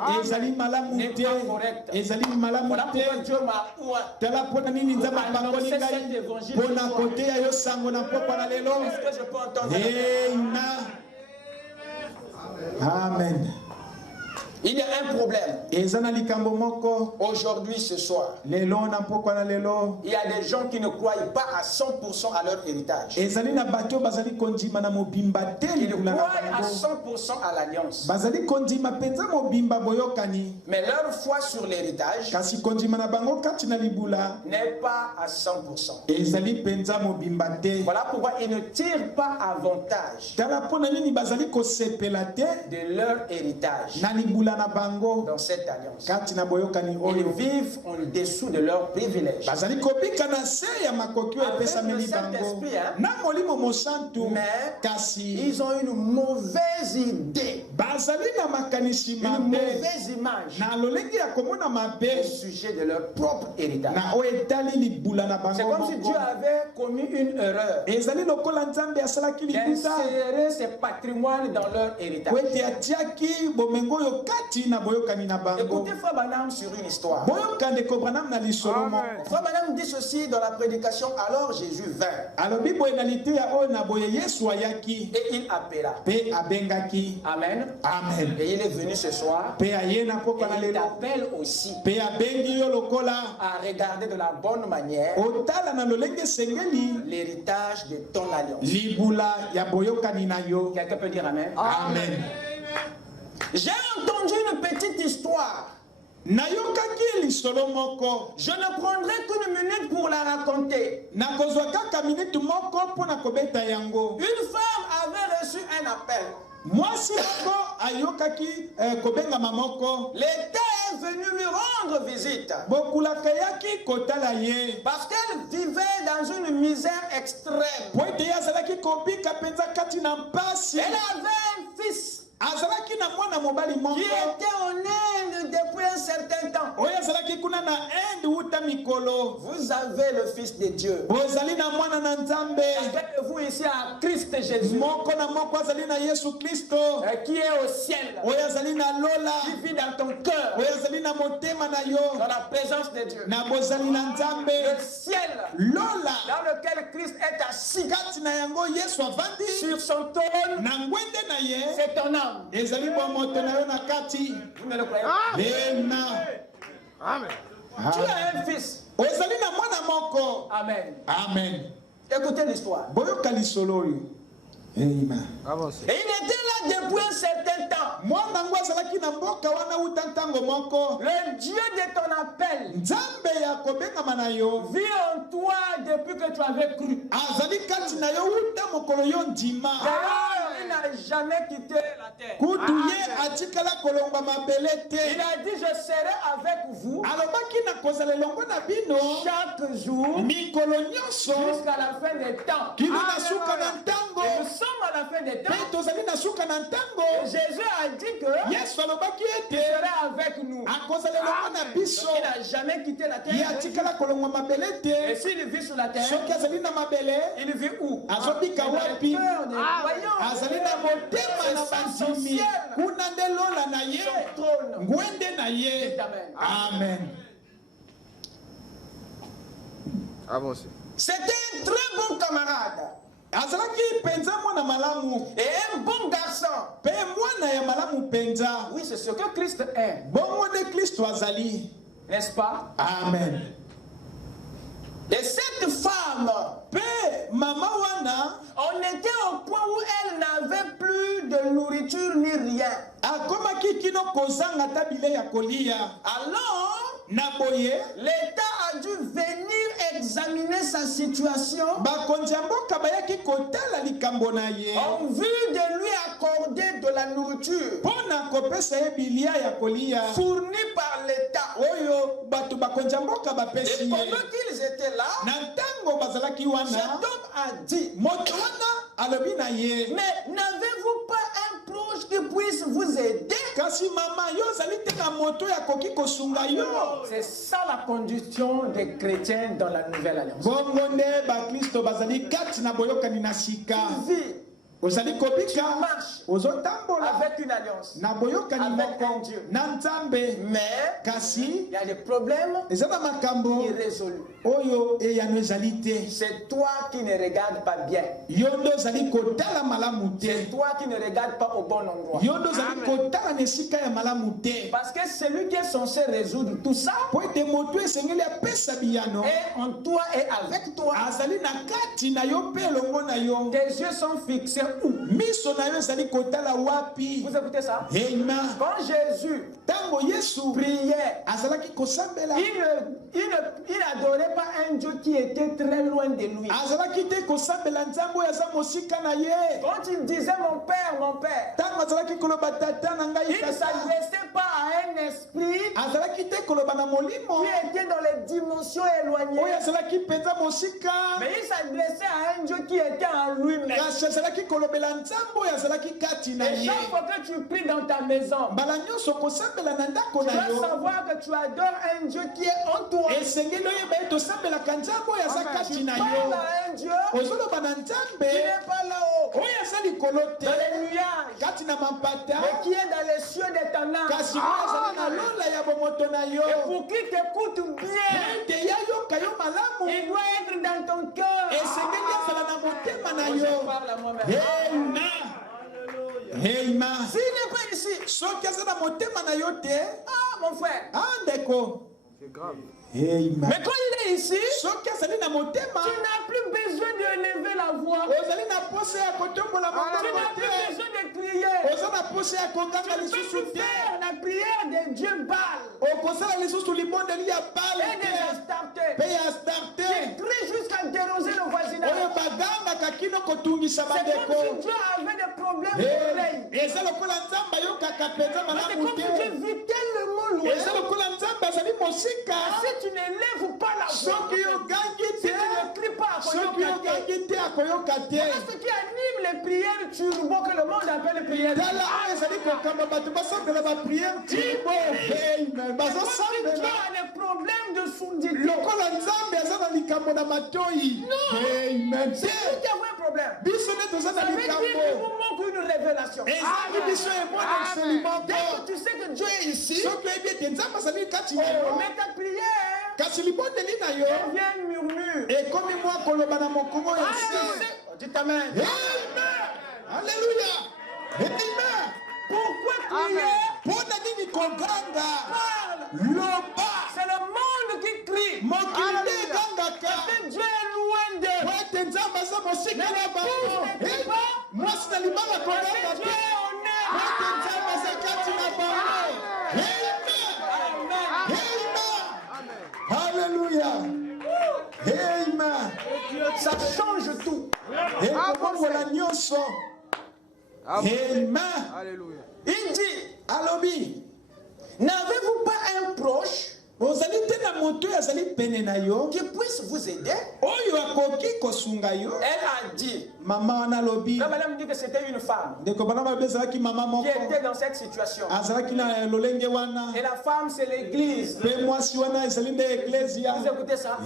n'est pas correcte. Voilà pourquoi Dieu m'a annoncé cet évangile. Est-ce que je peux entendre? Amen. Il y a un problème. Aujourd'hui, ce soir, il y a des gens qui ne croient pas à 100% à leur héritage. Ils croient à 100% à l'alliance. Mais leur foi sur l'héritage n'est pas à 100%. Voilà pourquoi ils ne tirent pas avantage de leur héritage. Dans cette alliance, ils vivent en dessous de leurs privilèges. Avec le Saint-Esprit, mais ils ont une mauvaise idée, une mauvaise image au sujet de leur propre héritage. C'est comme si Dieu avait commis une erreur d'insérer ses patrimoines dans leur héritage. Écoutez Frère Branham sur une histoire. Frère Branham dit ceci dans la prédication. Alors Jésus vint et il appela. Amen. Et il est venu ce soir et il t'appelle aussi à regarder de la bonne manière l'héritage de ton alliance. Quelqu'un peut dire Amen. Amen. J'ai entendu une petite histoire. Je ne prendrai qu'une minute pour la raconter. Une femme avait reçu un appel. L'État est venu lui rendre visite parce qu'elle vivait dans une misère extrême. Elle avait un fils qui était en Inde depuis un certain temps. Vous avez le Fils de Dieu. Chacun de vous ici a Christ Jésus qui est au ciel, qui vit dans ton cœur, dans la présence de Dieu. Le ciel dans lequel Christ est assis sur son trône, c'est ton âme. Vous ne le croyez pas? Amen. Tu as un fils. Amen. Amen. Écoutez l'histoire. Et il était là depuis un certain temps. Le Dieu de ton appel vit en toi depuis que tu avais cru. D'ailleurs, jamais quitté la terre. Il Il a dit, je serai avec vous chaque jour jusqu'à la fin des temps. Et nous sommes à la fin des temps. Et Jésus a dit que il serait avec nous. Donc, il n'a jamais quitté la terre. Et s'il vit sur la terre, il vit où? Dans le cœur des croyants. Amen. Avancez. C'était un très bon camarade. Et un bon garçon. Oui, c'est ce que Christ est. N'est-ce pas? Amen. Et cette femme, on était au point où elle n'avait plus de nourriture ni rien. Alors, l'État a dû venir examiner sa situation en vue de lui accorder de la nourriture fournie par l'État. Et pendant qu'ils étaient là, cet homme a dit, mais n'avez-vous pas un proche qui puisse vous aider? C'est ça la condition des chrétiens dans la Nouvelle Alliance. Tu marches avec une alliance, avec un Dieu. Mais il y a des problèmes irrésolus. C'est toi qui ne regardes pas bien. C'est toi qui ne regardes pas au bon endroit. Parce que celui qui est censé résoudre tout ça est en toi et avec toi. Tes yeux sont fixés où? Vous écoutez ça? Quand Jésus priait, il n'adorait pas un Dieu qui était très loin de lui. Quand il disait mon Père, il ne s'adressait pas à un esprit qui était dans les dimensions éloignées. Mais il s'adressait à un Dieu qui était en lui-même. Et chaque fois que tu pries dans ta maison, tu dois savoir que tu adores un Dieu qui est en toi. Tu parles à un Dieu qui n'est pas là-haut, dans les nuages, mais qui est dans les cieux des ténèbres. Et pour qu'il t'écoute bien, il doit être dans ton cœur. Je parle à moi-même. S'il n'est pas ici, mon frère, c'est grave. mais quand il est ici, tu n'as plus besoin de lever la voix. Tu n'as plus besoin de crier. Tu ne peux plus faire la prière de Dieu Baal et des Astartés. Tu cries jusqu'à déranger le voisinage. C'est comme si Dieu avait des problèmes d'oreille. C'est comme si Dieu vit tellement loin. Si tu ne lèves pas la voix, si tu ne cries pas à Koyoka, voilà ce qui anime les prières turbo que le monde appelle les prières. Dieu a des problèmes de sourdité. Non, c'est vous qui avez un problème. Ça veut dire qu'il vous manque une révélation. Dès que tu sais que Dieu est ici, mets ta prière, devient murmure. Dites Amen. Alléluia. Pourquoi crier? C'est le monde qui crie. Parce que Dieu est loin d'eux. Mais les pouces n'écoutent pas. Parce que Dieu est honnête. Alléluia. Amen. Ça change tout. Amen. Alléluia. Il dit, Alobi. n'avez-vous pas un proche qui puisse vous aider? Elle a dit, Maman Alobi. la madame dit que c'était une femme qui était dans cette situation. Et la femme, c'est l'église. Vous écoutez ça?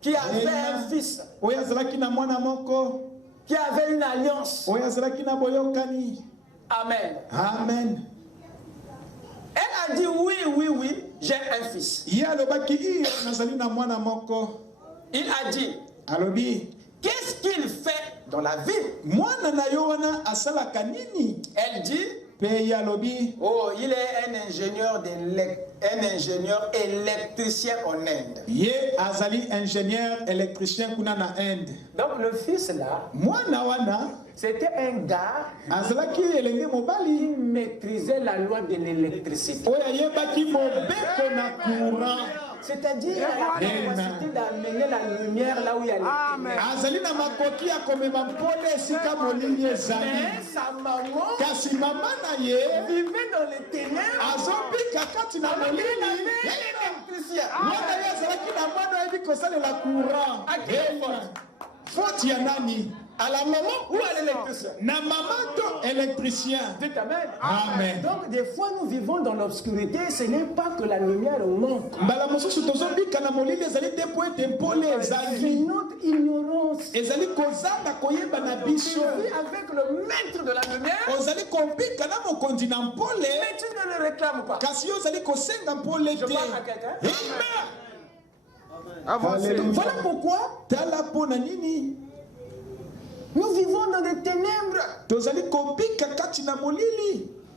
Qui avait un fils, qui avait une alliance. Amen. Amen. Elle a dit oui, oui, oui, j'ai un fils. Il a dit, qu'est-ce qu'il fait dans la ville? Elle dit, oh, il est un ingénieur électricien en Inde. Donc le fils là, c'était un gars qui maîtrisait la loi de l'électricité. C'est-à-dire la capacité d'amener la lumière là où il y a les ténèbres. Mais sa maman vivait dans les ténèbres. À la maman ou à l'électricien? Na maman to électricien. Dites amen. Amen. Donc des fois nous vivons dans l'obscurité, ce n'est pas que la lumière manque. C'est notre ignorance. Tu vis avec le maître de la lumière, mais tu ne le réclames pas. Je parle à quelqu'un. Voilà pourquoi nous vivons dans des ténèbres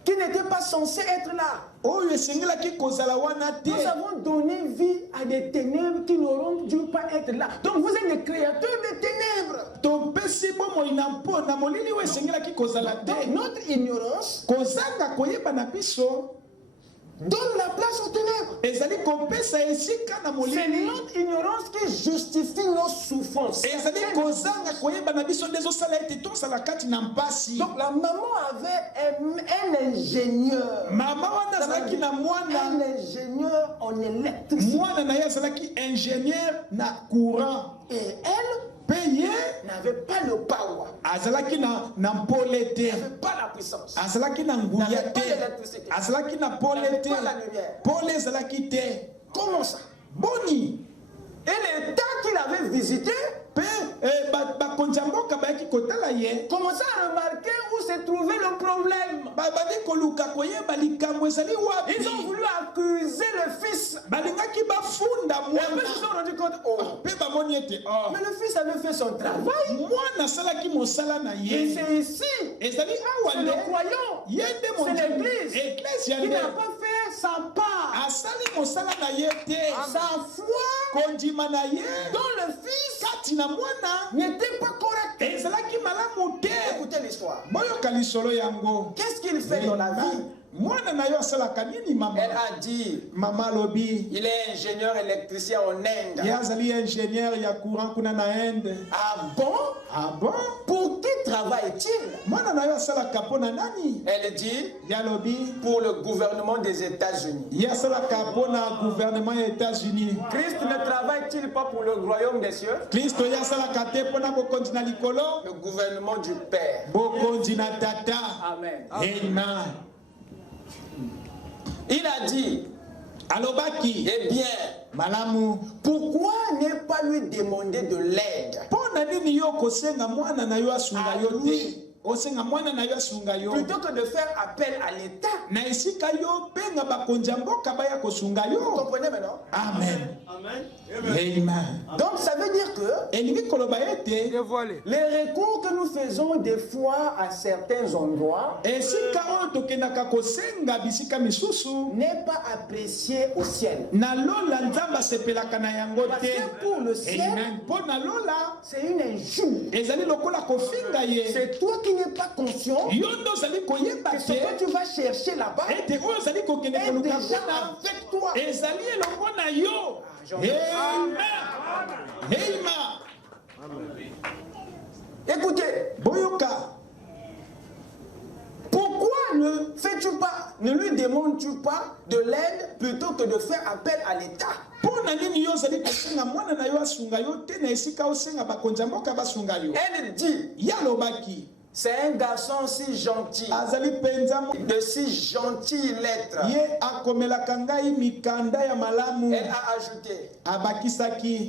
qui n'étaient pas censés être là. Nous avons donné vie à des ténèbres qui n'auront dû pas être là. Donc vous êtes des créateurs de ténèbres. Donc notre ignorance donne la place aux ténèbres. C'est notre ignorance qui justifie nos souffrances. Donc la maman avait un ingénieur. Un ingénieur en électricité. Et elle n'avait pas le power. N'avait pas la puissance. N'avait pas l'électricité. N'avait pas la lumière. Comment ça? Et l'état qu'il avait visité commençait à remarquer où se trouvait le problème. Ils ont voulu accuser le fils. Et après ils se sont rendus compte, mais le fils avait fait son travail. Et c'est ici, c'est le croyant, c'est l'église qui n'a pas fait sa part, sa foi dont le fils n'était pas correct. Écoutez l'histoire. Qu'est-ce qu'il fait dans la vie? Elle a dit, il est ingénieur électricien en Inde. Ah bon? Pour qui travaille-t-il? Elle dit, pour le gouvernement des États-Unis. Christ ne travaille-t-il pas pour le royaume des cieux? Le gouvernement du Père. Amen. Amen. Il a dit, eh bien, pourquoi ne pas lui demander de l'aide à lui, plutôt que de faire appel à l'État? Vous comprenez maintenant? Amen. Amen. Donc ça veut dire que les recours que nous faisons des fois à certains endroits n'est pas apprécié au ciel. Parce que pour le ciel, c'est une injure. C'est toi qui n'es pas conscient que ce que tu vas chercher là-bas est déjà avec toi. Écoutez, ne lui demandes-tu pas de l'aide plutôt que de faire appel à l'État? Elle dit, c'est un garçon si gentil, de si gentilles lettres. Elle a ajouté,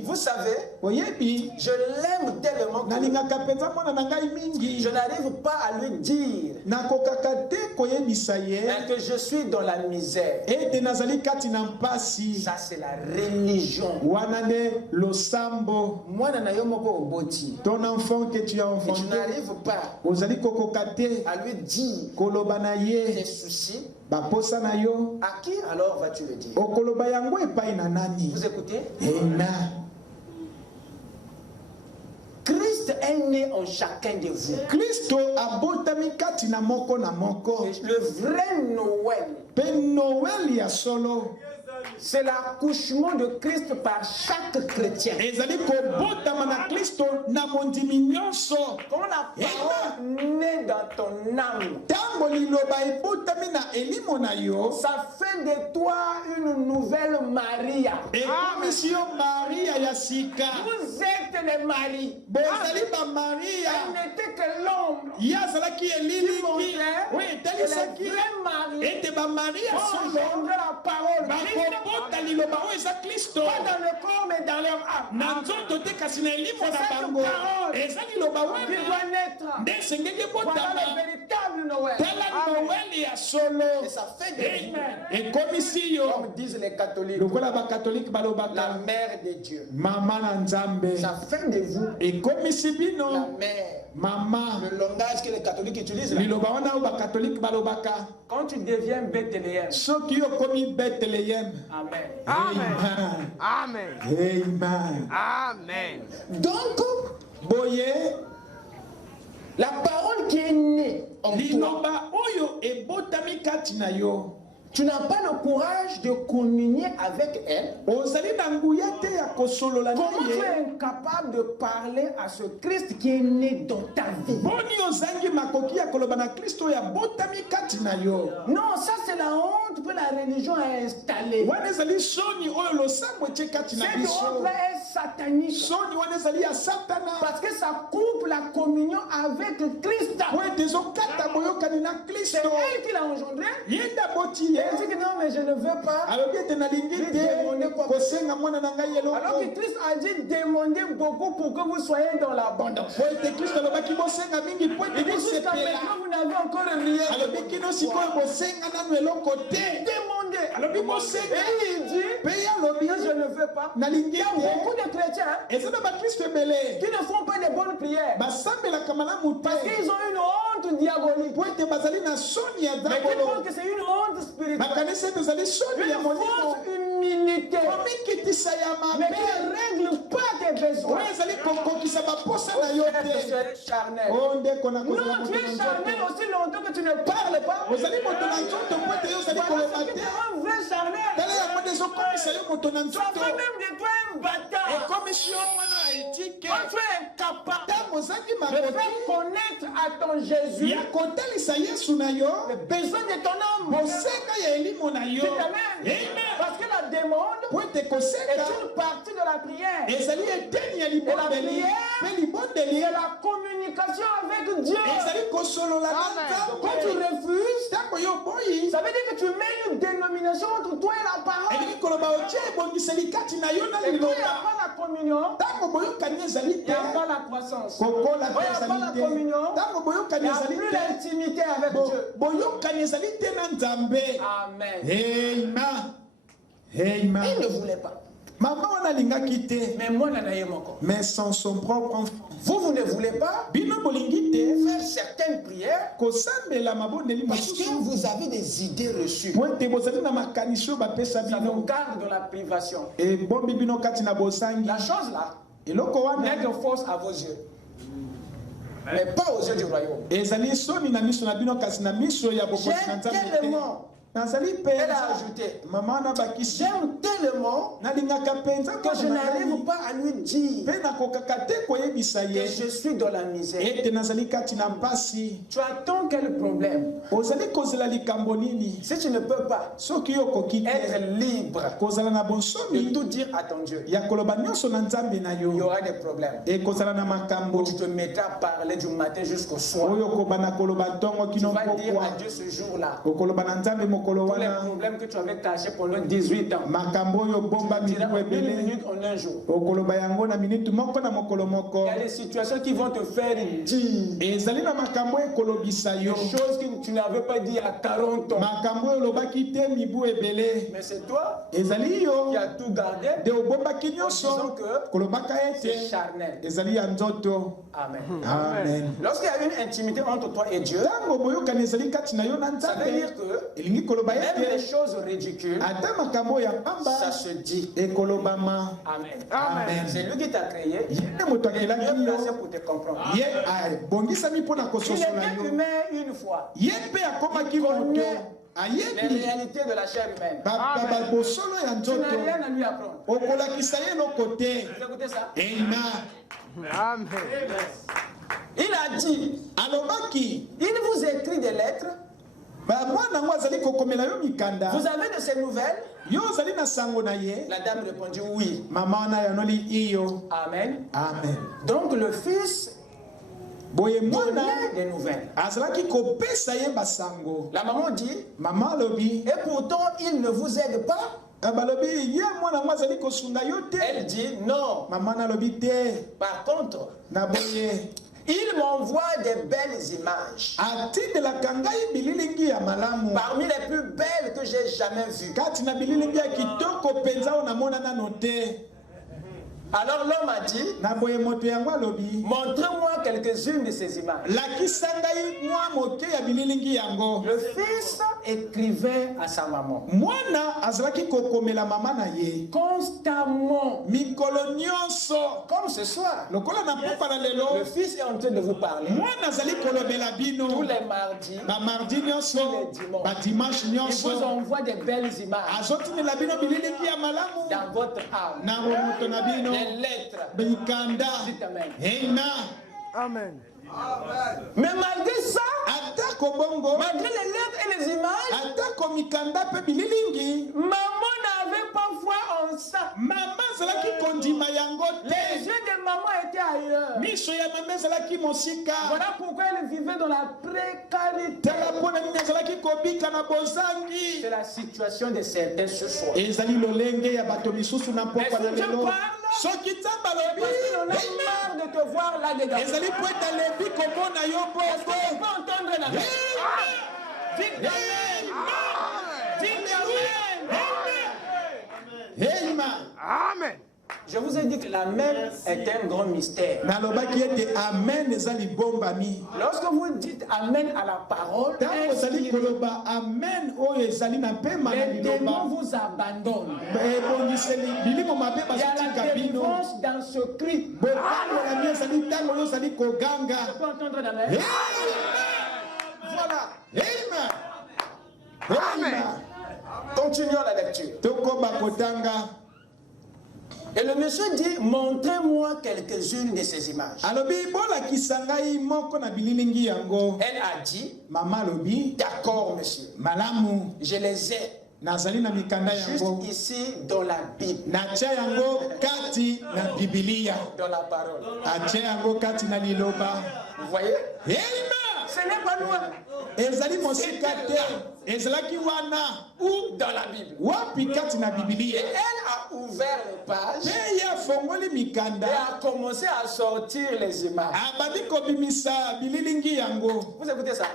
vous savez, je l'aime tellement que je n'arrive pas à lui dire que je suis dans la misère. Ça, c'est la religion. Ton enfant que tu as enfanté, tu n'arrives pas à lui dire tes soucis. À qui alors vas-tu le dire? Vous écoutez? Christ est né en chacun de vous. Le vrai Noël, c'est l'accouchement de Christ par chaque chrétien. Quand la parole naît dans ton âme, ça fait de toi une nouvelle Maria. Vous êtes les maris. Elle n'était que l'homme qui montrait que les vrais maris engendrent la parole. Pas dans le corps mais dans leur âme. C'est cette parole qui doit naître. Voilà le véritable Noël. Et ça fait des vies. Comme disent les catholiques, la mère de Dieu. Ça fait de vous la mère. Le langage que les catholiques utilisent là. Quand tu deviens Bethléem. Amen. Amen. Amen. Amen. Amen. Donc, la parole qui est née en toi, tu n'as pas le courage de communier avec elle. Comment tu es incapable de parler à ce Christ qui est né dans ta vie? Non, ça c'est la honte que la religion a installée. Cette honte-là est satanique. Parce que ça coupe la communion avec Christ. C'est elle qui l'a engendré. Elle dit que non, mais je ne veux pas. Alors que Christ a dit demandez beaucoup pour que vous soyez dans l'abondance. Il dit jusqu'à maintenant vous n'avez encore rien. Demandez. Et il dit je ne veux pas. Il y a beaucoup de chrétiens qui ne font pas de bonnes prières parce qu'ils ont une honte diabolique. Mais qui pensent que c'est une honte spirituelle. Une fausse humilité. Mais qui ne règle pas tes besoins. Tu es charnel. Non, tu es charnel aussi longtemps que tu ne parles pas. Tu es un vrai charnel. Tu as fait même de toi un bâtard. Quand tu es incapable de faire connaître à ton Jésus le besoin de ton âme. Parce que la demande est une partie de la prière. Et la prière, c'est la communication avec Dieu. Quand tu refuses, ça veut dire que tu mets une dénomination entre toi et la parole. Et quand il n'y a pas la communion, il n'y a pas la croissance. Quand il n'y a pas la communion, il n'y a plus l'intimité avec Dieu. Amen. Amen. Il ne voulait pas. Mais moi, mais sans son propre enfant. Vous ne voulez pas faire certaines prières parce que vous avez des idées reçues. Ça vous garde dans la privation. La chose là n'est que fausse à vos yeux, mais pas aux yeux du royaume. J'ai tellement Elle a ajouté, j'aime tellement que je n'arrive pas à lui dire que je suis dans la misère. Tu attends quel problème? Si tu ne peux pas être libre de tout dire à ton Dieu, il y aura des problèmes où tu te mettras à parler du matin jusqu'au soir. Tu vas dire à Dieu ce jour-là tous les problèmes que tu avais cachés pendant 18 ans. Tu diras en 1 minute, en un jour. Il y a des situations qui vont te faire dire des choses que tu n'avais pas dit à 40 ans. Mais c'est toi qui as tout gardé en disant que c'est charnel. Amen. Amen. Lorsqu'il y a une intimité entre toi et Dieu, ça veut dire que même les choses ridicules, ça se dit. Amen. Amen. C'est lui qui t'a créé. Il est mieux placé pour te comprendre. Il était humain une fois. Il connaît les réalités de la chair humaine. Tu n'as rien à lui apprendre. Vous écoutez ça? Amen. Il a dit, il vous écrit des lettres. Vous avez de ces nouvelles? La dame répondit oui. Amen. Amen. Donc le fils donnait des nouvelles. La maman dit, et pourtant il ne vous aide pas. Elle dit non. Par contre, il m'envoie des belles images. Parmi les plus belles que j'ai jamais vues. Alors l'homme a dit, montrez-moi quelques-unes de ces images. Le fils écrivait à sa maman constamment, comme ce soir. Le fils est en train de vous parler tous les mardis, tous les dimanches. Il vous envoie des belles images dans votre âme. Les lettres. Dites Amen. Amen. Mais malgré ça, malgré les lettres et les images, maman n'avait pas foi en ça. Les yeux de maman étaient ailleurs. Voilà pourquoi elle vivait dans la précarité. C'est la situation de certains ce soir. Mais si je parle, parce qu'on a marre de te voir là-dedans. Est-ce qu'on peut entendre la main? Dites Amen. Amen. Je vous ai dit que la même est un grand mystère. Lorsque vous dites Amen à la parole, les démons vous abandonnent. Il y a la délivrance dans ce cri. Je peux entendre la main? Voilà. Amen. Continuons la lecture. Et le monsieur dit, montrez-moi quelques-unes de ces images. Elle a dit, d'accord monsieur, je les ai juste ici dans la Bible. Dans la parole. Vous voyez? Ce n'est pas loin. Ou dans la Bible. Et elle a ouvert les pages et a commencé à sortir les images. Vous écoutez ça?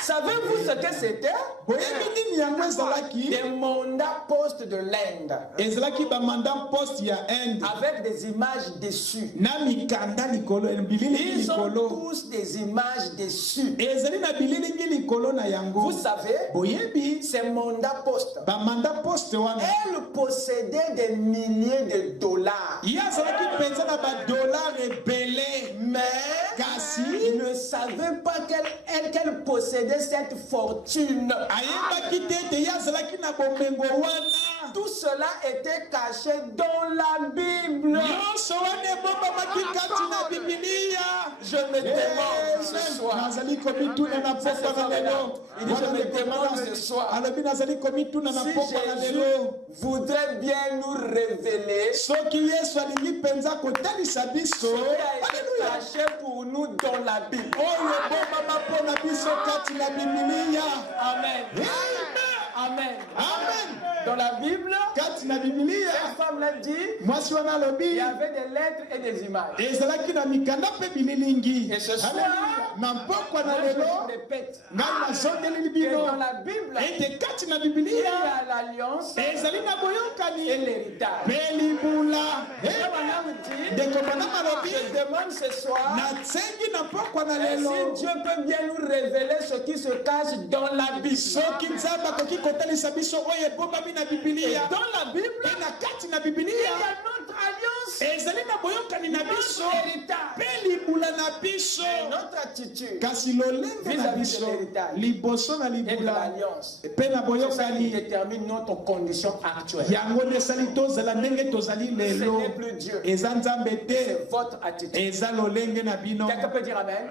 Savez-vous ce que c'était? Des mandats postes de l'Inde. Avec des images dessus. Ils ont tous des images dessus. Vous savez, ces mandats postes, elle possédait des milliers de dollars. Mais ne savait pas qu'elle possédait cette fortune. Tout cela était caché dans la Bible. Je me demande ce soir. Je me demande ce soir si Jésus voudrait bien nous révéler ce qui a été caché pour nous dans la Bible. Amen. Amen. Amen. Dans la Bible, cette femme l'a dit, il y avait des lettres et des images. Et ce soir, je répète que dans la Bible, il y a l'alliance et l'héritage. Je demande ce soir si Dieu peut bien nous révéler ce qui se cache dans la Bible. Et dans la Bible, il y a notre alliance et notre héritage. Et notre attitude vis-à-vis de l'héritage et de l'alliance, c'est ça qui détermine notre condition actuelle. Ce n'est plus Dieu, c'est votre attitude. Quelqu'un peut dire Amen?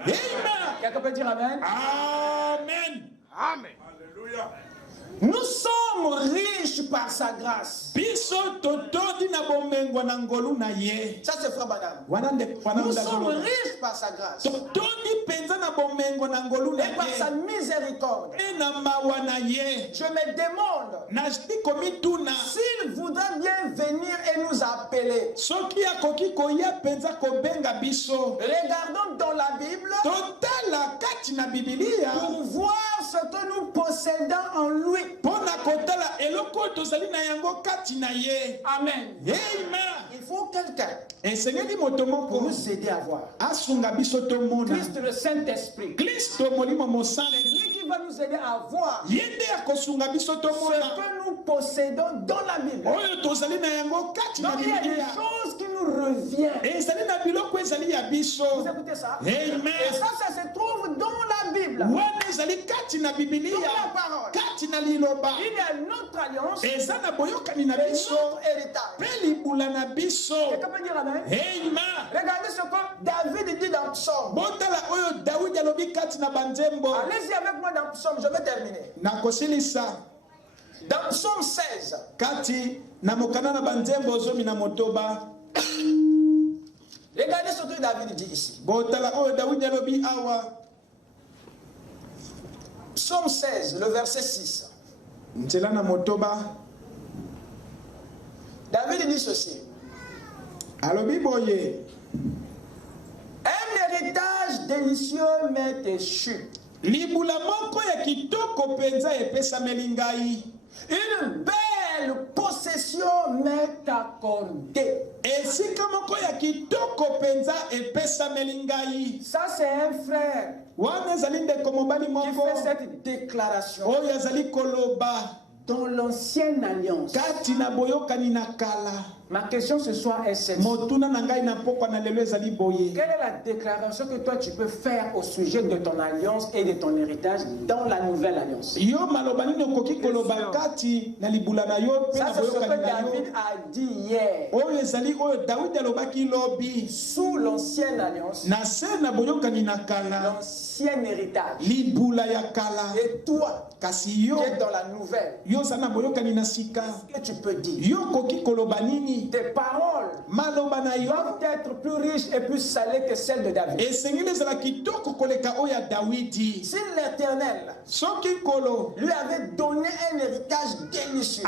Quelqu'un peut dire Amen? Amen. Amen. Alléluia. Nous sommes riches par sa grâce. Ça c'est Frère Madame. Nous sommes riches par sa grâce. Et par sa miséricorde. Je me demande s'il voudrait bien venir et nous appeler. Regardons dans la Bible pour voir ce que nous possédons en lui. Amen. Il faut quelqu'un pour nous aider à voir. Christ le Saint-Esprit. C'est lui qui va nous aider à voir ce que nous possédons dans la Bible. Donc il y a des choses qui nous reviennent. Vous écoutez ça? Et ça se trouve dans la Bible. Dans la parole. Il y a notre alliance et notre héritage. Quelqu'un peut dire Amen? Regardez ce que David dit dans Psaume. Allez-y avec moi dans Psaume, je vais terminer. Dans Psaume 16. Regardez ce que David dit ici. Psaume 16, le verset 6. David dit ceci. Un héritage délicieux m'est échu. Une belle possession m'est accordée. Ça c'est un frère qui fait cette déclaration dans l'ancienne alliance. Ma question ce soir est celle-ci. Quelle est la déclaration que toi tu peux faire au sujet de ton alliance et de ton héritage dans la nouvelle alliance? Ça c'est ce que David a dit hier. Sous l'ancienne alliance, l'ancien héritage. Et toi, qui es dans la nouvelle, qu'est-ce que tu peux dire? Tes paroles doivent être plus riches et plus salées que celles de David. Si l'Éternel lui avait donné un héritage délicieux,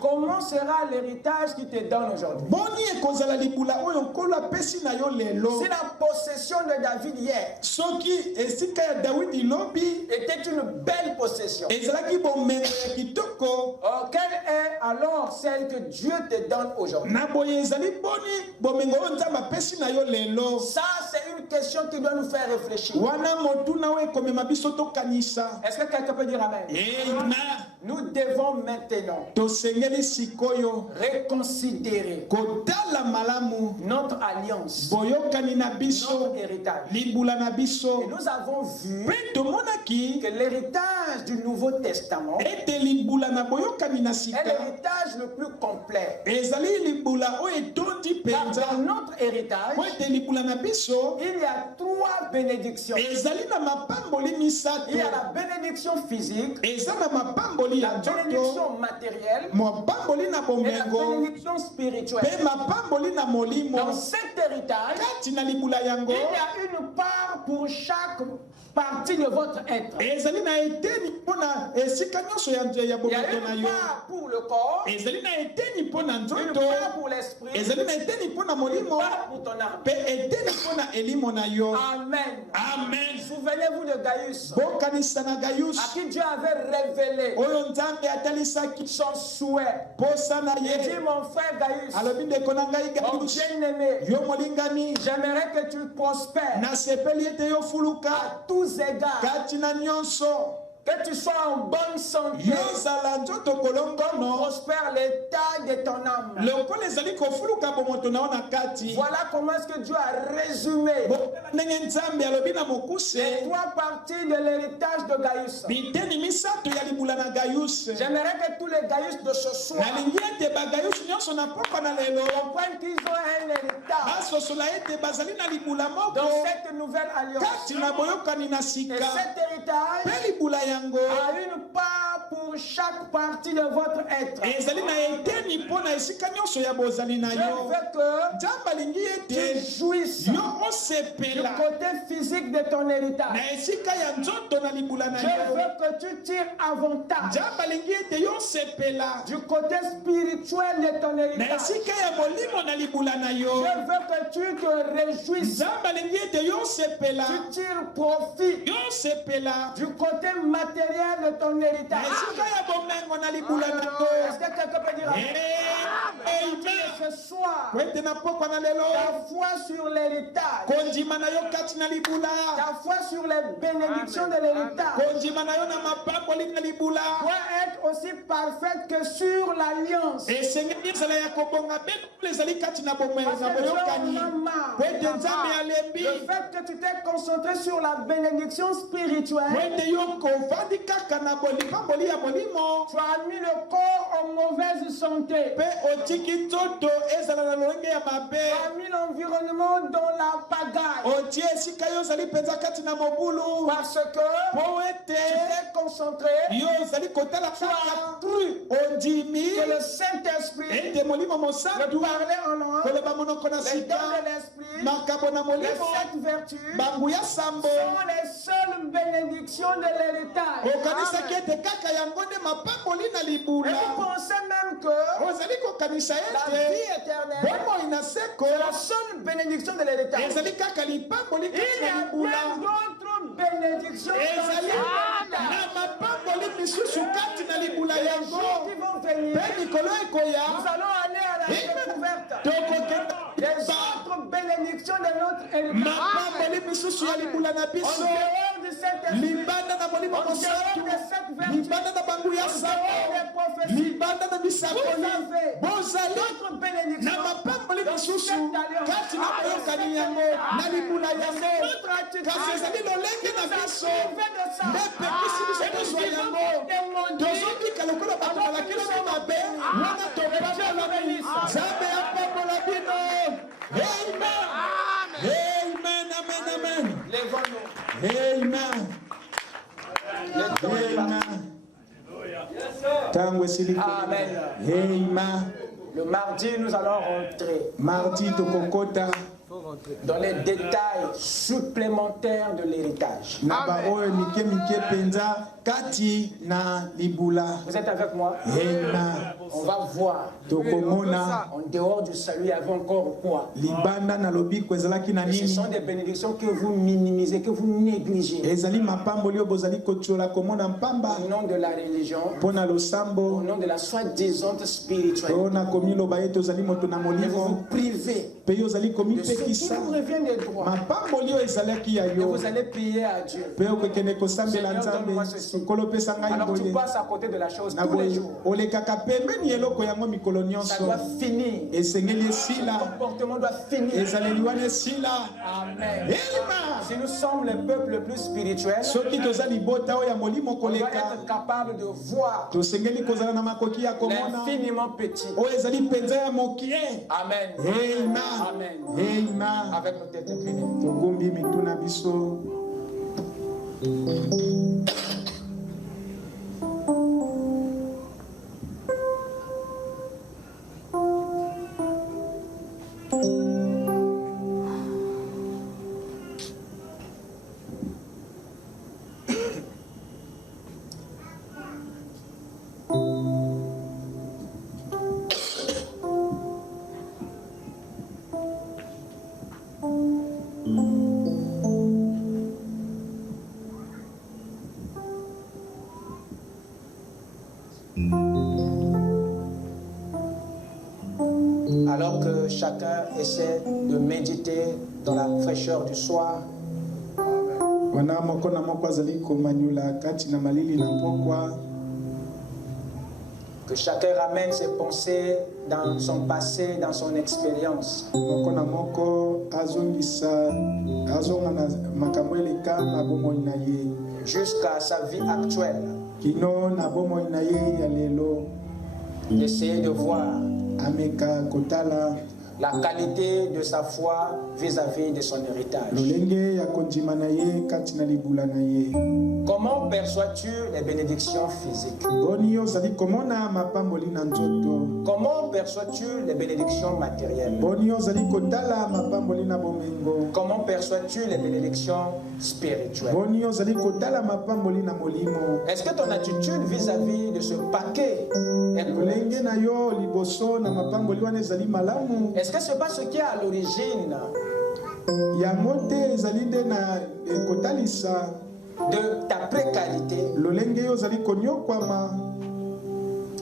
comment sera l'héritage qui te donne aujourd'hui? Si la possession de David hier était une belle possession, quelle est alors celle que Dieu te donne aujourd'hui? Ça, c'est une question qui doit nous faire réfléchir. Est-ce que quelqu'un peut dire Amen? Nous devons maintenant reconsidérer notre alliance, boyokani na biso notre héritage. libula na biso Et nous avons vu pe tomonaki que l'héritage du Nouveau Testament ete libula na boyokani na est sika l'héritage le plus complet. ezali libula oyo etondi Car penza dans notre héritage, po ete libula na biso il y a 3 bénédictions. ezali na mapamboli misato Il y a la bénédiction physique, eza na mapamboli la ya nzoto bénédiction matérielle mapamboli na et la bomengo bénédiction spirituelle. mpe mapamboli na molimo Dans cet héritage, kati na libula yango il y a une part pour chaque partie de votre être. ezali na eteni mpo na esika nyonso ya Il y bomoto a na une yo part pour le corps, ezali na eteni mpo na une nzoto part pour l'esprit, ezali na eteni mpo na une molimo part pour ton âme. mpe eteni mpo na elimo na yo Amen. amen Souvenez-vous de Gaius, bokanisa na à gayus qui Dieu avait révélé oyo nzambe atalisaki son souhait. posa na Il dit, ye mon frère Gaius, alobi ndeko na ngai mon gayus bien-aimé, yo molingani j'aimerais que tu prospères nasepeli ete yo fuluka à tous égards, kati na nyonso que tu sois en bonne santé, yozala nzoto kolongono prospère l'état de ton âme. lokola ezali kofuluka bomoto na yo na kati Voilà comment est-ce que Dieu a résumé ndenge nzambe alobi na mokuse les 3 parties de l'héritage de Gaius. biteni misato ya libula na gayus J'aimerais que tous les Gaius de ce soir nalingi ete bagayus nyonso na pokwa na lelo comprennent qu'ils ont un héritage basosola ete bazali na libula moko dans cette nouvelle alliance. kati na boyokani na Et sika cet héritage mpe libula yango a une part pour chaque partie de votre être. ezali na eteni mpo na esika nyonso ya bozali na Je yo veux que nzambe alingi tu ete jouisses yo du osepela côté physique de ton héritage. na esika ya nzoto na libula na Je yo veux que tu tires avantage nzambe alingi ete yo osepela du côté spirituel de ton na héritage. esika ya molimo na libula na Je yo veux que tu te réjouisses. nzambe alingi ete yo osepela Tu tires profit yo osepela du côté matériel de ton na héritage. esika ya bomengo na libula na yo Est-ce que quelqu'un peut dire amen ce soir, po ete na pokwa na lelo ta foi sur l'héritage, kondima na yo kati na libula ta foi sur les bénédictions de l'héritage kondima na yo na mapamboli na libula doit être aussi parfaite que sur l'alliance. esengeli ezala ya kobonga mpe lokola ezali kati na Parce bomengo na que Dieu boyokani en a marre. po ete nzambe alembi Le fait que tu t'es concentré sur la bénédiction po spirituelle, ete yo kovandi kaka na lipamboli ya molimo tu as mis le corps en mauvaise santé. mpe otiki nzoto ezala na lolenge ya mabe Tu as mis l'environnement dans la pagaille. otie esika yo ozali mpenza kati na mobulu Parce que po tu ete t'es concentré, yo ozali kotala tu as kaka cru ondimi que le Saint-Esprit, ete molimo le mosantu parler en langue, koloba monoko na les sika dons de l'Esprit, makambo na les molimo 7 vertus bangu ya sambo sont les seules bénédictions de l'héritage. okanisaki Amen. ete kaka yango nde mapamboli na Et libula vous pensez même que ozali kokanisa la vie ete éternelle, bomoi na seko c'est la seule bénédiction de l'héritage. ezali kaka lipamboli Il kati y na a libula bien d'autres bénédictions dans ezali cet na héritage. mapamboli misusu kati na libula Les yango jours qui vont venir, mpe mikolo ekoya nous allons aller à la découverte tokokenda des autres bénédictions de notre héritage. mapamboli misusu ya libula na En biso dehors de cet esprit, libanda na molimo en dehors mosantu de cette vertu, libanda na bangu ya en dehors sambo des prophéties, libanda na bisakoli vous avez bozali d'autres bénédictions na mapamboli dans misusu cette alliance. kati na boyokani yango na libula yango Notre attitude, kasi ezali lolenge na biso privé de ça. nde pekisi biso Et nous tozwa vivons yango démodés. tozobika lokola bato balakisi mabe wana topambola nzambe apambola bino amen amen amen amen Lèvons-nous. amen amen ntango esili Amen. amen Le mardi, nous allons rentrer mardi tokokota dans les détails supplémentaires de l'héritage. na baoyo mike mike penza kati na libula Vous êtes avec moi? amen On va voir. tokomona En dehors du salut, il y avait encore quoi? libanda na lobiko ezalaki na Et ce nini sont des bénédictions que vous minimisez, que vous négligez. ezali mapamboli oyo bozali kotiola komona mpamba Au nom de la religion, mpo na au losambo nom de la soi-disant spiritualité. oyo nakomi loba ete ozali moto na Mais vous vous molimo privez de ce qui vous revient des droits. Et vous allez prier à Dieu. Seigneur, donne-moi ceci. Alors tu passes à côté de la chose tous les jours. Ça doit finir. Le comportement doit finir. Amen. Si nous sommes le peuple le plus spirituel, on doit être capable de voir l'infiniment petit. Amen. Amen. Avec nos têtes inclinées. Alors que chacun essaie de méditer dans la fraîcheur du soir, que chacun ramène ses pensées dans son passé, dans son expérience. Jusqu'à sa vie actuelle. D'essayer de voir la qualité de sa foi vis-à-vis de son héritage. Comment perçois-tu les bénédictions physiques? Comment perçois-tu les bénédictions matérielles? Comment perçois-tu les bénédictions spirituelles? Est-ce que ton attitude vis-à-vis de ce paquet est correcte? Est-ce que ce n'est pas ce qui est à l'origine de ta précarité?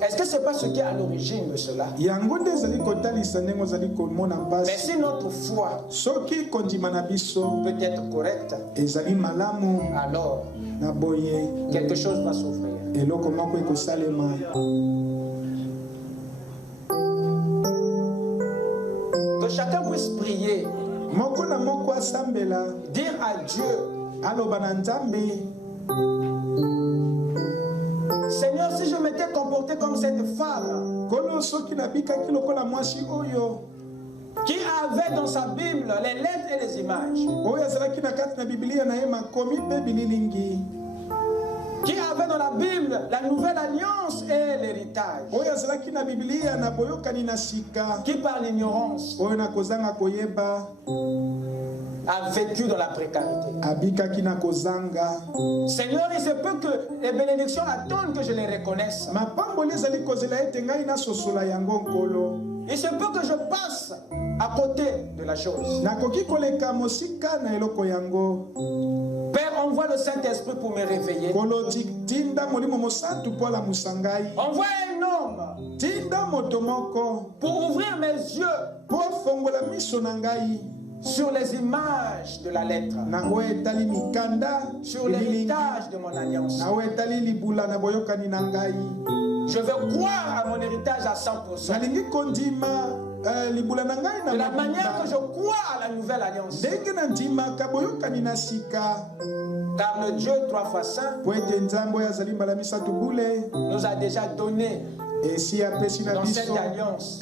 Est-ce que ce n'est pas ce qui est à l'origine de cela? Mais si notre foi peut être correcte, alors quelque chose va s'ouvrir. Que chacun puisse prier, dire à Dieu, Seigneur, si je m'étais comporté comme cette femme qui avait dans sa Bible les lettres et les images, qui avait dans la Bible la nouvelle alliance et l'héritage, qui par l'ignorance a vécu dans la précarité. Seigneur, il se peut que les bénédictions attendent que je les reconnaisse. Il se peut que je passe à côté de la chose. Père, envoie le Saint-Esprit pour me réveiller. Envoie un homme pour ouvrir mes yeux sur les images de la lettre, sur l'héritage de mon alliance. Je veux croire à mon héritage à 100%. De la manière que je crois à la nouvelle alliance. Car le Dieu 3 fois saint nous a déjà donné dans cette alliance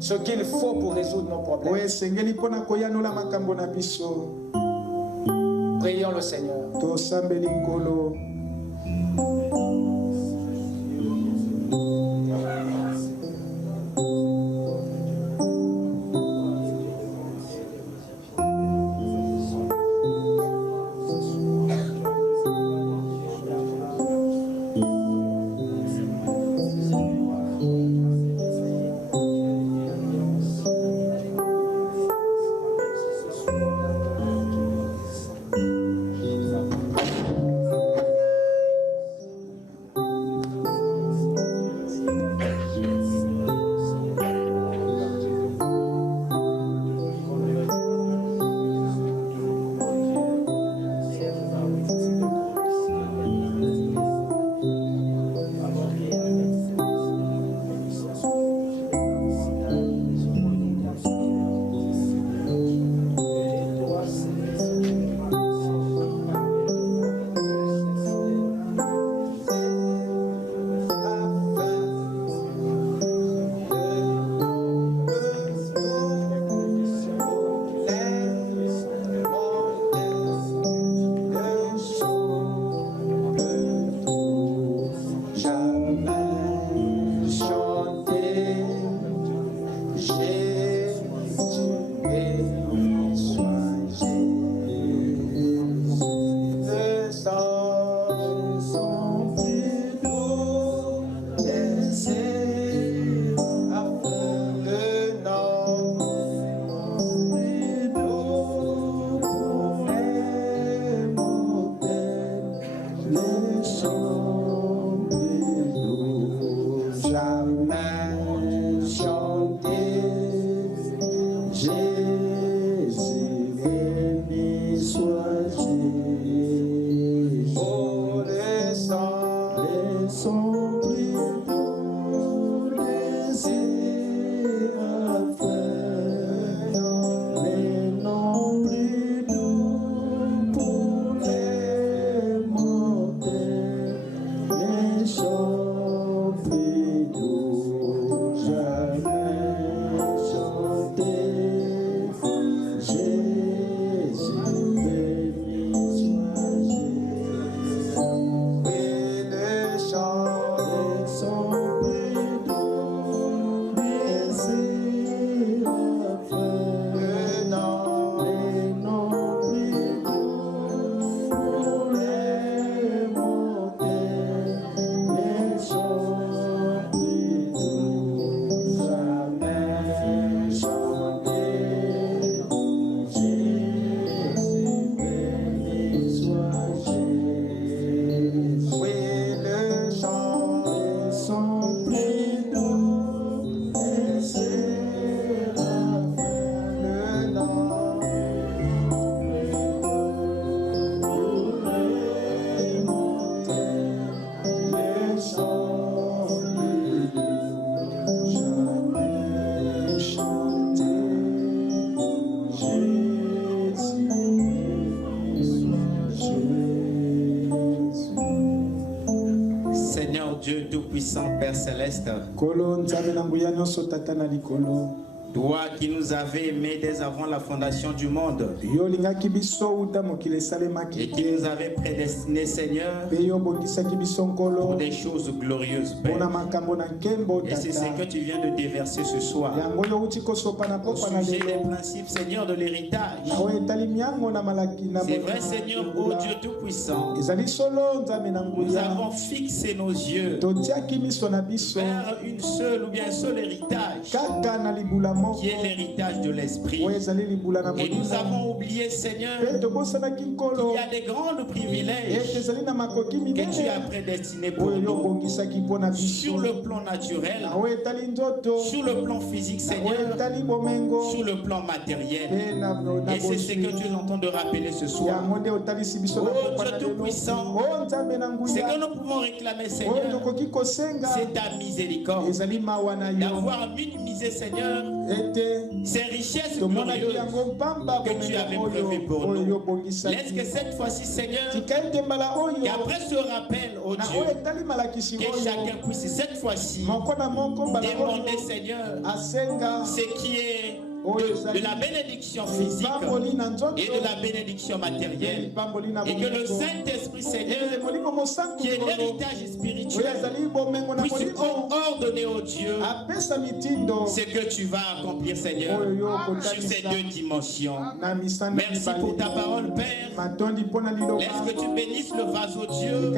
ce qu'il faut pour résoudre nos problèmes. Prions le Seigneur. Dieu Tout-Puissant, Père Céleste, toi qui nous avais aimés dès avant la fondation du monde et qui nous avais prédestinés, Seigneur, pour des choses glorieuses, Père. Et c'est ce que tu viens de déverser ce soir au sujet des principes, Seigneur, de l'héritage. C'est vrai, Seigneur, ô Dieu Tout-Puissant, nous avons fixé nos yeux vers une seule ou bien un seul héritage, qui est l'héritage de l'Esprit. Et nous avons oublié, Seigneur, qu'il y a des grands privilèges que tu as prédestinés pour nous, sur le plan naturel, sur le plan physique, Seigneur, sur le plan matériel. Et c'est ce que tu es en train de rappeler ce soir. Oh Dieu Tout-Puissant, ce que nous pouvons réclamer, Seigneur, c'est ta miséricorde, d'avoir minimisé, Seigneur, ces richesses glorieuses que tu avais prévues pour nous. Laisse que cette fois-ci, Seigneur, qu'après ce rappel, oh Dieu, que chacun puisse cette fois-ci demander, Seigneur, ce qui est de la bénédiction physique et de la bénédiction matérielle, et que le Saint-Esprit, Seigneur, qui est l'héritage spirituel, puisse ordonner au Dieu ce que tu vas accomplir, Seigneur, sur ces deux dimensions. Merci pour ta parole, Père. Laisse que tu bénisses le vase, oh Dieu,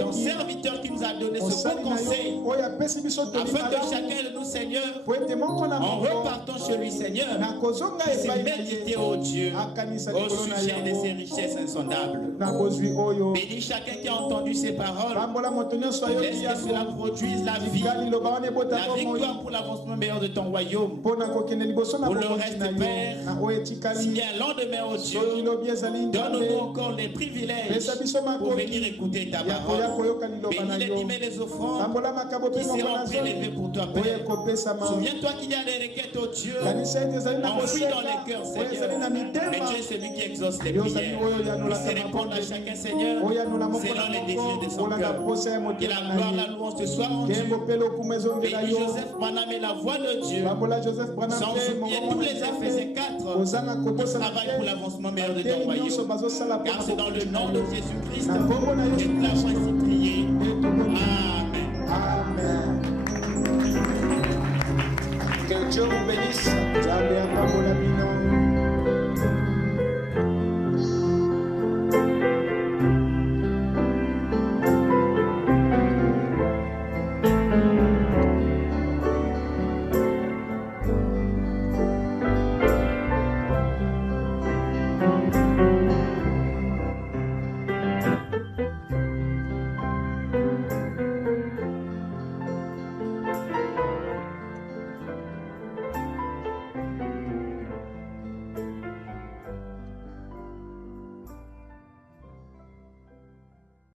ton serviteur qui nous a donné ce bon conseil, afin que chacun de nous, Seigneur, en repartant chez lui, Seigneur, puisse méditer, oh Dieu, au sujet de ces richesses insondables. Bénis chacun qui a entendu ces paroles. Laisse que cela produise la vie, la victoire pour l'avancement meilleur de ton royaume. Pour le reste, Père, s'il y a un lendemain, oh Dieu, donne-nous encore les privilèges pour venir écouter ta parole. Bénis les dîmes et les offrandes qui seront prélevées pour toi, Père. Souviens-toi qu'il y a des requêtes, oh Dieu, enfouies dans les cœurs, Seigneur. Mais tu es celui qui exauce les prières. Puisse répondre à chacun, Seigneur, selon les désirs de son cœur. Que la gloire, la louange te soit rendue. Bénis Joseph Branham et la voix de Dieu, sans oublier tous les Éphésiens 4 qui travaillent pour l'avancement meilleur de ton royaume. Car c'est dans le nom de Jésus-Christ que nous l'avons ainsi prié. Amen. Que Dieu vous bénisse.